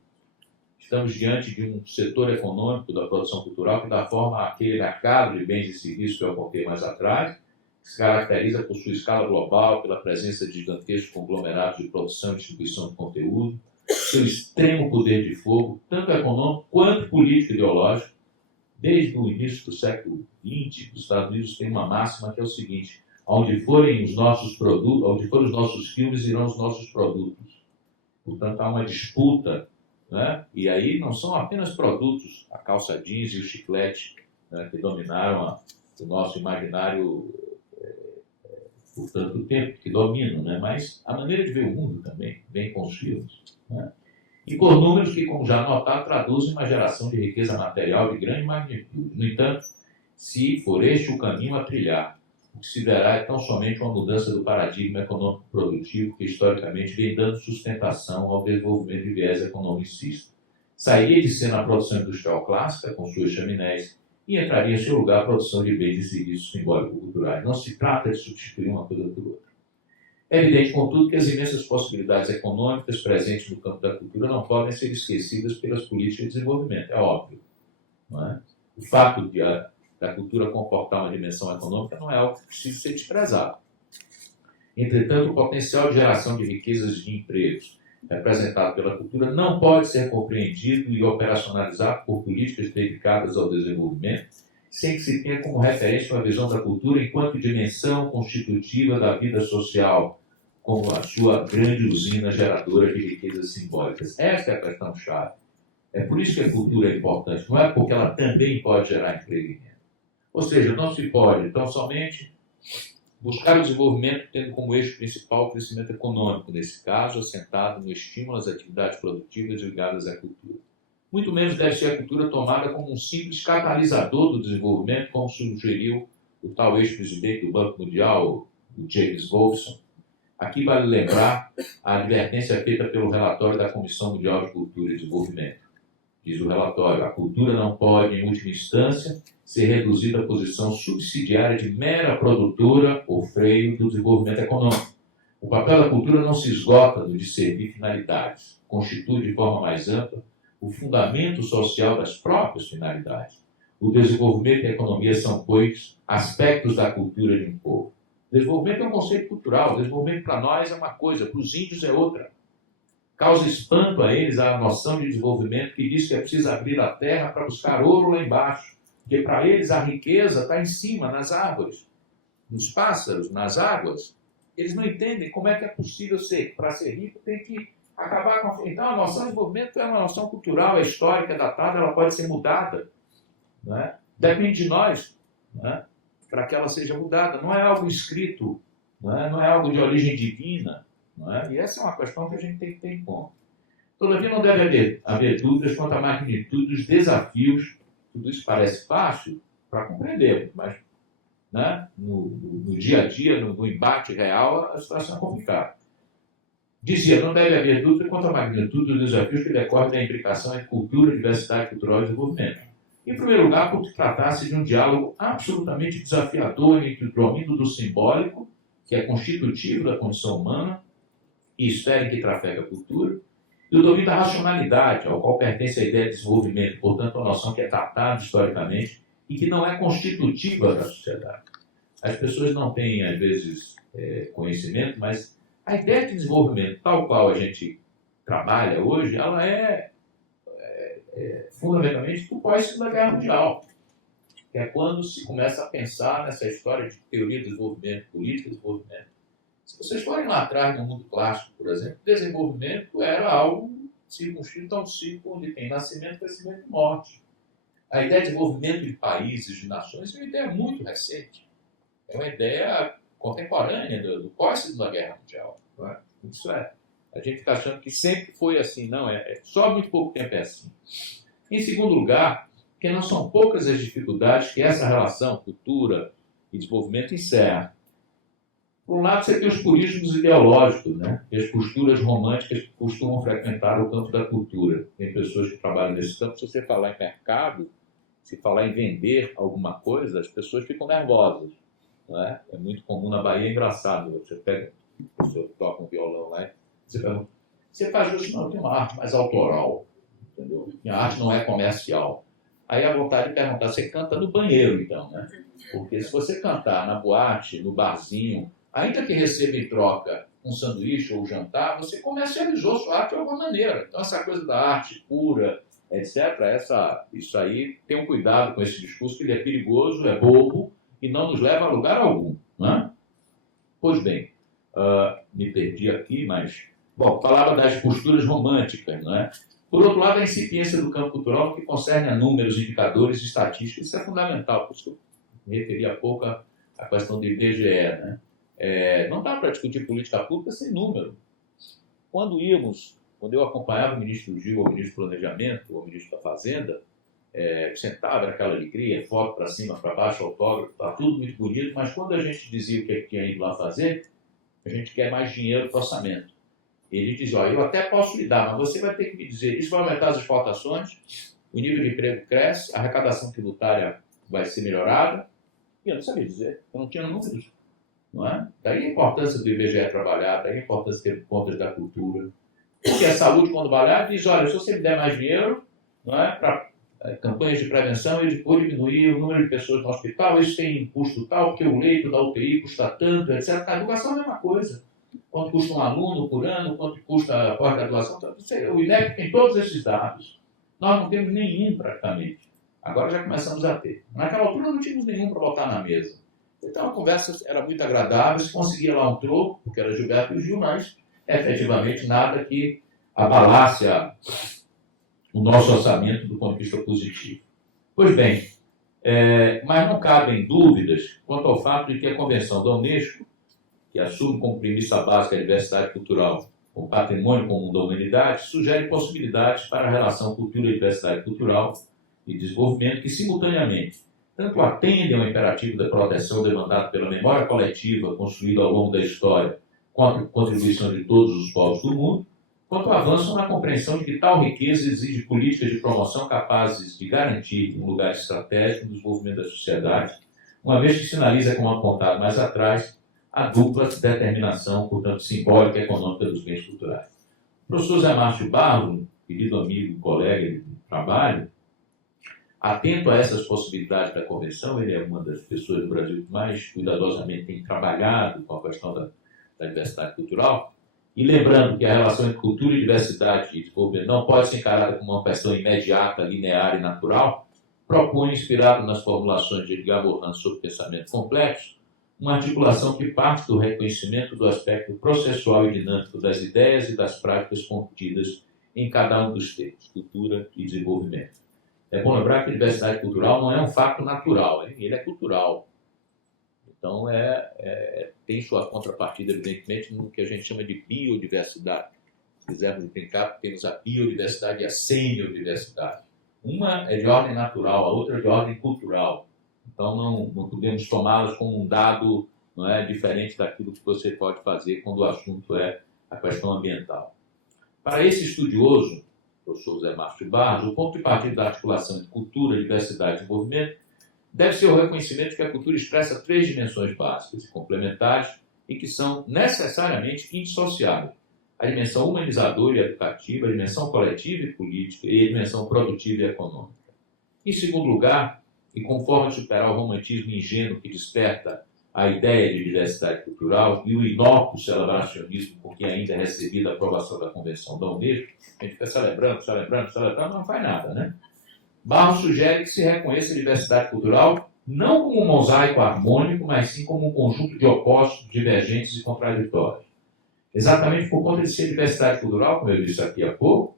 Estamos diante de um setor econômico da produção cultural que dá forma àquele mercado de bens e serviços que eu apontei mais atrás, que se caracteriza por sua escala global, pela presença de gigantescos conglomerados de produção e distribuição de conteúdo, seu extremo poder de fogo, tanto econômico quanto político e ideológico. Desde o início do século XX, os Estados Unidos têm uma máxima que é o seguinte: onde forem os nossos produtos, onde forem os nossos filmes, irão os nossos produtos. Portanto, há uma disputa, né? E aí não são apenas produtos, a calça jeans e o chiclete, né, que dominaram o nosso imaginário por tanto tempo, que dominam, né? Mas a maneira de ver o mundo também vem com os filmes. Né? E por números que, como já notado, traduzem uma geração de riqueza material de grande magnitude. No entanto, se for este o caminho a trilhar, o que se verá é tão somente uma mudança do paradigma econômico-produtivo que, historicamente, vem dando sustentação ao desenvolvimento de viés economicista. Sairia de cena a produção industrial clássica, com suas chaminés, e entraria em seu lugar a produção de bens e serviços simbólico-culturais. Não se trata de substituir uma coisa por outra. É evidente, contudo, que as imensas possibilidades econômicas presentes no campo da cultura não podem ser esquecidas pelas políticas de desenvolvimento, é óbvio. Não é? O fato da cultura comportar uma dimensão econômica não é algo que precisa ser desprezado. Entretanto, o potencial de geração de riquezas de empregos representado pela cultura não pode ser compreendido e operacionalizado por políticas dedicadas ao desenvolvimento, sem que se tenha como referência uma visão da cultura enquanto dimensão constitutiva da vida social, como a sua grande usina geradora de riquezas simbólicas. Esta é a questão-chave. É por isso que a cultura é importante, não é porque ela também pode gerar emprego e renda. Ou seja, não se pode, então, somente buscar o desenvolvimento tendo como eixo principal o crescimento econômico, nesse caso, assentado no estímulo às atividades produtivas ligadas à cultura. Muito menos deve ser a cultura tomada como um simples catalisador do desenvolvimento, como sugeriu o tal ex-presidente do Banco Mundial, o James Wolfson. Aqui vale lembrar a advertência feita pelo relatório da Comissão Mundial de Cultura e Desenvolvimento. Diz o relatório: a cultura não pode, em última instância, ser reduzida à posição subsidiária de mera produtora ou freio do desenvolvimento econômico. O papel da cultura não se esgota no de servir finalidades, constitui de forma mais ampla o fundamento social das próprias finalidades. O desenvolvimento e a economia são, pois, aspectos da cultura de um povo. Desenvolvimento é um conceito cultural, desenvolvimento para nós é uma coisa, para os índios é outra. Causa espanto a eles a noção de desenvolvimento que diz que é preciso abrir a terra para buscar ouro lá embaixo, porque para eles a riqueza está em cima, nas árvores, nos pássaros, nas águas. Eles não entendem como é que é possível ser. Para ser rico tem que acabar com a... Então a noção de desenvolvimento é uma noção cultural, é histórica, é datada, ela pode ser mudada. Não é? Depende de nós, não é? Para que ela seja mudada. Não é algo escrito, não é algo de origem divina. Não é? E essa é uma questão que a gente tem que ter em conta. Todavia, não deve haver dúvidas quanto à magnitude dos desafios. Tudo isso parece fácil para compreender, mas, né, no dia a dia, no embate real, a situação é complicada. Dizia, não deve haver dúvida quanto à magnitude dos desafios que decorrem da implicação entre cultura, diversidade cultural e desenvolvimento. Em primeiro lugar, por tratar-se de um diálogo absolutamente desafiador entre o domínio do simbólico, que é constitutivo da condição humana, e esfera em que trafega a cultura, e o domínio da racionalidade, ao qual pertence a ideia de desenvolvimento, portanto, uma noção que é datada historicamente e que não é constitutiva da sociedade. As pessoas não têm, às vezes, conhecimento, mas a ideia de desenvolvimento, tal qual a gente trabalha hoje, ela é fundamentalmente do pós-Segunda Guerra Mundial, que é quando se começa a pensar nessa história de teoria de desenvolvimento, política de desenvolvimento. Se vocês forem lá atrás, no mundo clássico, por exemplo, desenvolvimento era algo circunscrito a um ciclo onde tem nascimento, crescimento e morte. A ideia de desenvolvimento de países, de nações, é uma ideia muito recente. É uma ideia contemporânea do pós-Segunda Guerra Mundial. Não é? Isso é. A gente está achando que sempre foi assim. Não, só há muito pouco tempo é assim. Em segundo lugar, que não são poucas as dificuldades que essa relação cultura e desenvolvimento encerra. Por um lado, você tem os purismos ideológicos, né? E as posturas românticas que costumam frequentar o campo da cultura. Tem pessoas que trabalham nesse campo. Se você falar em mercado, se falar em vender alguma coisa, as pessoas ficam nervosas. Não é? É muito comum na Bahia, é engraçado. Você pega, a pessoa toca um violão lá, você pergunta, você faz isso? Não, eu tenho uma arte mais autoral. Entendeu? Minha arte não é comercial. Aí a vontade de perguntar, você canta no banheiro, então, né? Porque se você cantar na boate, no barzinho, ainda que receba em troca um sanduíche ou um jantar, você comercializou sua arte de alguma maneira. Então, essa coisa da arte pura, etc., isso aí, tem um cuidado com esse discurso, que ele é perigoso, é bobo e não nos leva a lugar algum. Né? Pois bem, me perdi aqui, mas... Bom, falava das posturas românticas, não é? Por outro lado, a incipiência do campo cultural, que concerne a números, indicadores e estatísticas, isso é fundamental, por isso que eu me referi há pouco à questão do IBGE, né? Não dá para discutir política pública sem número. Quando eu acompanhava o ministro Gil, o ministro do Planejamento, o ministro da Fazenda, sentava, era aquela alegria, foto para cima, para baixo, autógrafo, está tudo muito bonito, mas quando a gente dizia o que tinha ido lá fazer, a gente quer mais dinheiro para o orçamento. Ele dizia, eu até posso lhe dar, mas você vai ter que me dizer, isso vai aumentar as exportações, o nível de emprego cresce, a arrecadação tributária vai ser melhorada, e eu não sabia dizer, eu não tinha números. Não é? Daí a importância do IBGE trabalhar, daí a importância de ter contas da cultura. Porque a saúde, quando trabalhar, diz, olha, se você me der mais dinheiro, não é, para campanhas de prevenção, eu vou diminuir o número de pessoas no hospital, isso tem custo tal, porque o leito da UTI custa tanto, etc. A educação é a mesma coisa. Quanto custa um aluno por ano, quanto custa a pós-graduação, o INEP tem todos esses dados. Nós não temos nenhum praticamente. Agora já começamos a ter. Naquela altura não tínhamos nenhum para botar na mesa. Então a conversa era muito agradável, se conseguia lá um troco, porque era Gilberto e Gil, mas efetivamente nada que abalasse o nosso orçamento do ponto de vista positivo. Pois bem, mas não cabem dúvidas quanto ao fato de que a Convenção da Unesco, que assume como premissa básica a diversidade cultural como patrimônio comum da humanidade, sugere possibilidades para a relação cultura e diversidade cultural e desenvolvimento que, simultaneamente, tanto atendem ao imperativo da proteção demandado pela memória coletiva construída ao longo da história com a contribuição de todos os povos do mundo, quanto avançam na compreensão de que tal riqueza exige políticas de promoção capazes de garantir um lugar estratégico no desenvolvimento da sociedade, uma vez que sinaliza, como apontado mais atrás, a dupla determinação, portanto, simbólica e econômica dos bens culturais. O professor Zé Márcio Barro, querido amigo, colega de trabalho, atento a essas possibilidades da Convenção, ele é uma das pessoas do Brasil que mais cuidadosamente tem trabalhado com a questão da diversidade cultural, e lembrando que a relação entre cultura e diversidade e desenvolvimento não pode ser encarada como uma questão imediata, linear e natural, propõe, inspirado nas formulações de Edgar Morin sobre pensamento complexo, uma articulação que parte do reconhecimento do aspecto processual e dinâmico das ideias e das práticas contidas em cada um dos termos, cultura e desenvolvimento. É bom lembrar que a diversidade cultural não é um fato natural, ele é cultural. Então, tem sua contrapartida, evidentemente, no que a gente chama de biodiversidade. Se quisermos brincar, temos a biodiversidade e a semiodiversidade. Uma é de ordem natural, a outra é de ordem cultural. Então, não podemos tomá-las como um dado, não é, diferente daquilo que você pode fazer quando o assunto é a questão ambiental. Para esse estudioso, o professor Zé Márcio Barros, o ponto de partida da articulação entre cultura, diversidade e desenvolvimento deve ser o reconhecimento de que a cultura expressa três dimensões básicas e complementares e que são necessariamente indissociáveis. a dimensão humanizadora e educativa, a dimensão coletiva e política e a dimensão produtiva e econômica. Em segundo lugar, e conforme superar o romantismo ingênuo que desperta a ideia de diversidade cultural e o inócuo celebracionismo com que ainda é recebida a aprovação da Convenção da Unesco, a gente fica celebrando, não faz nada, né? Barros sugere que se reconheça a diversidade cultural não como um mosaico harmônico, mas sim como um conjunto de opostos, divergentes e contraditórios. Exatamente por conta de ser diversidade cultural, como eu disse aqui há pouco,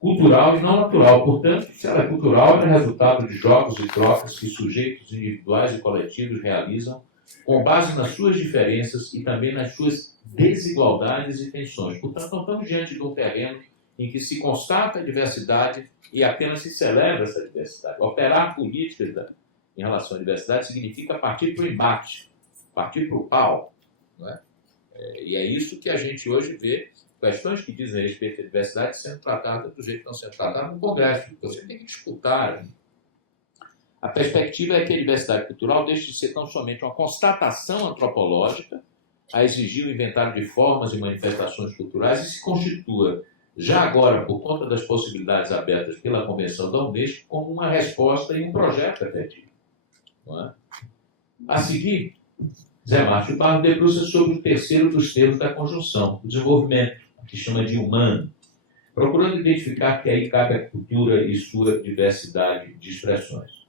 cultural e não natural. Portanto, se ela é cultural, ela é resultado de jogos e trocas que sujeitos individuais e coletivos realizam com base nas suas diferenças e também nas suas desigualdades e tensões. Portanto, não estamos diante de um terreno em que se constata a diversidade e apenas se celebra essa diversidade. Operar políticas em relação à diversidade significa partir para o embate, partir para o pau. Não é? E é isso que a gente hoje vê, questões que dizem respeito à diversidade sendo tratadas do jeito que estão sendo tratadas no Congresso. Você tem que disputar. A perspectiva é que a diversidade cultural deixe de ser tão somente uma constatação antropológica a exigir o inventário de formas e manifestações culturais e se constitua, já agora, por conta das possibilidades abertas pela Convenção da Unesco, como uma resposta e um projeto efetivo. Não é? A seguir, Zé Márcio Barros debruça sobre o terceiro dos termos da conjunção, o desenvolvimento, que chama de humano, procurando identificar que aí cabe a cultura e sua diversidade de expressões.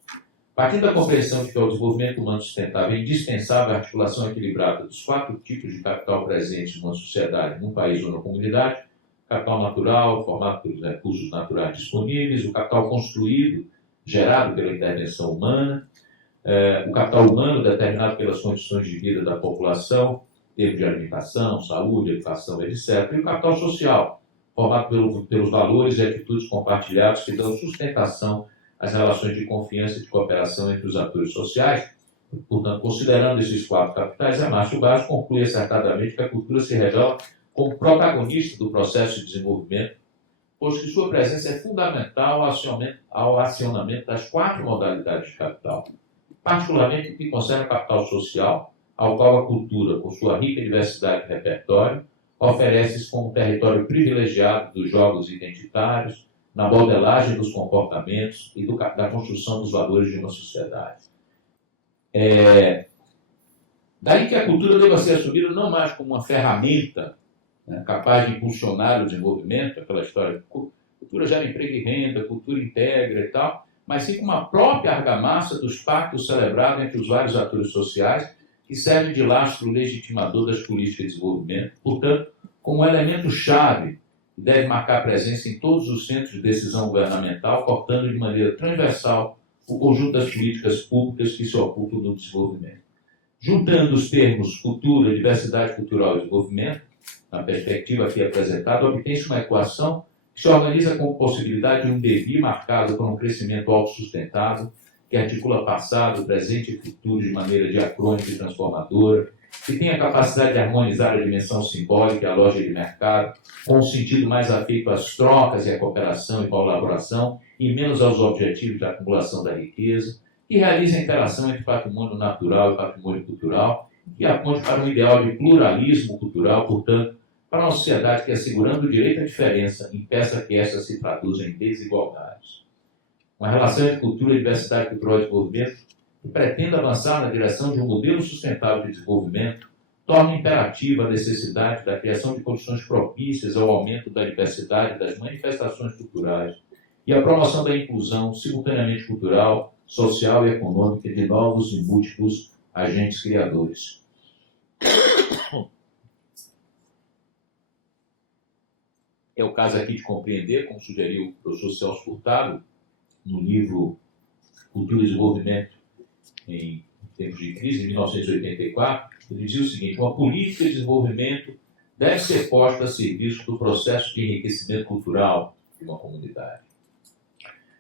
Partindo da compreensão de que o desenvolvimento humano sustentável é indispensável à articulação equilibrada dos 4 tipos de capital presentes numa sociedade, num país ou numa comunidade: capital natural, formado pelos recursos naturais disponíveis; o capital construído, gerado pela intervenção humana; o capital humano, determinado pelas condições de vida da população, termos de alimentação, saúde, educação, etc. E o capital social, formado pelos valores e atitudes compartilhados que dão sustentação às relações de confiança e de cooperação entre os atores sociais. Portanto, considerando esses 4 capitais, Márcio Barros conclui acertadamente que a cultura se revela como protagonista do processo de desenvolvimento, pois que sua presença é fundamental ao acionamento das 4 modalidades de capital, particularmente no que concerne ao capital social, ao qual a cultura, com sua rica diversidade de repertório, oferece-se como território privilegiado dos jogos identitários, na modelagem dos comportamentos e da construção dos valores de uma sociedade. Daí que a cultura deva ser assumida não mais como uma ferramenta, né, capaz de impulsionar o desenvolvimento, aquela história de cultura gera emprego e renda, cultura integra e tal, mas sim como uma própria argamassa dos pactos celebrados entre os vários atores sociais, que servem de lastro legitimador das políticas de desenvolvimento, portanto, como um elemento-chave que deve marcar presença em todos os centros de decisão governamental, cortando de maneira transversal o conjunto das políticas públicas que se ocupam do desenvolvimento. Juntando os termos cultura, diversidade cultural e desenvolvimento, na perspectiva aqui apresentada, obtém-se uma equação que se organiza com a possibilidade de um devir marcado por um crescimento autossustentável, que articula passado, presente e futuro de maneira diacrônica e transformadora, que tem a capacidade de harmonizar a dimensão simbólica e a lógica de mercado, com um sentido mais afeito às trocas e à cooperação e colaboração, e menos aos objetivos de acumulação da riqueza, que realiza a interação entre patrimônio natural e patrimônio cultural, e aponte para um ideal de pluralismo cultural, portanto, para uma sociedade que, assegurando o direito à diferença, impeça que esta se traduza em desigualdades. Uma relação entre cultura, diversidade cultural e desenvolvimento que pretenda avançar na direção de um modelo sustentável de desenvolvimento torna imperativa a necessidade da criação de condições propícias ao aumento da diversidade das manifestações culturais e a promoção da inclusão simultaneamente cultural, social e econômica de novos e múltiplos agentes criadores. É o caso aqui de compreender, como sugeriu o professor Celso Furtado, no livro Cultura e Desenvolvimento em Tempos de Crise, em 1984, ele dizia o seguinte: uma política de desenvolvimento deve ser posta a serviço do processo de enriquecimento cultural de uma comunidade.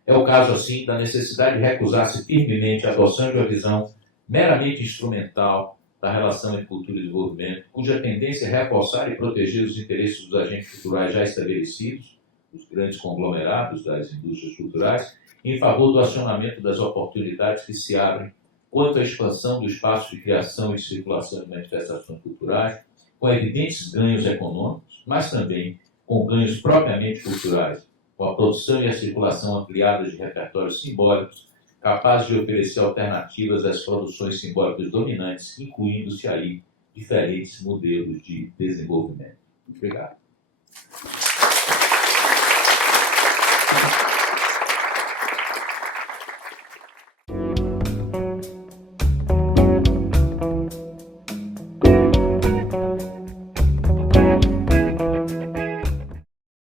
É o caso, assim, da necessidade de recusar-se firmemente à adoção de uma visão meramente instrumental da relação entre cultura e desenvolvimento, cuja tendência é reforçar e proteger os interesses dos agentes culturais já estabelecidos, os grandes conglomerados das indústrias culturais, em favor do acionamento das oportunidades que se abrem quanto à expansão do espaço de criação e circulação de manifestações culturais com evidentes ganhos econômicos, mas também com ganhos propriamente culturais, com a produção e a circulação ampliada de repertórios simbólicos, capazes de oferecer alternativas às produções simbólicas dominantes, incluindo-se aí diferentes modelos de desenvolvimento. Obrigado.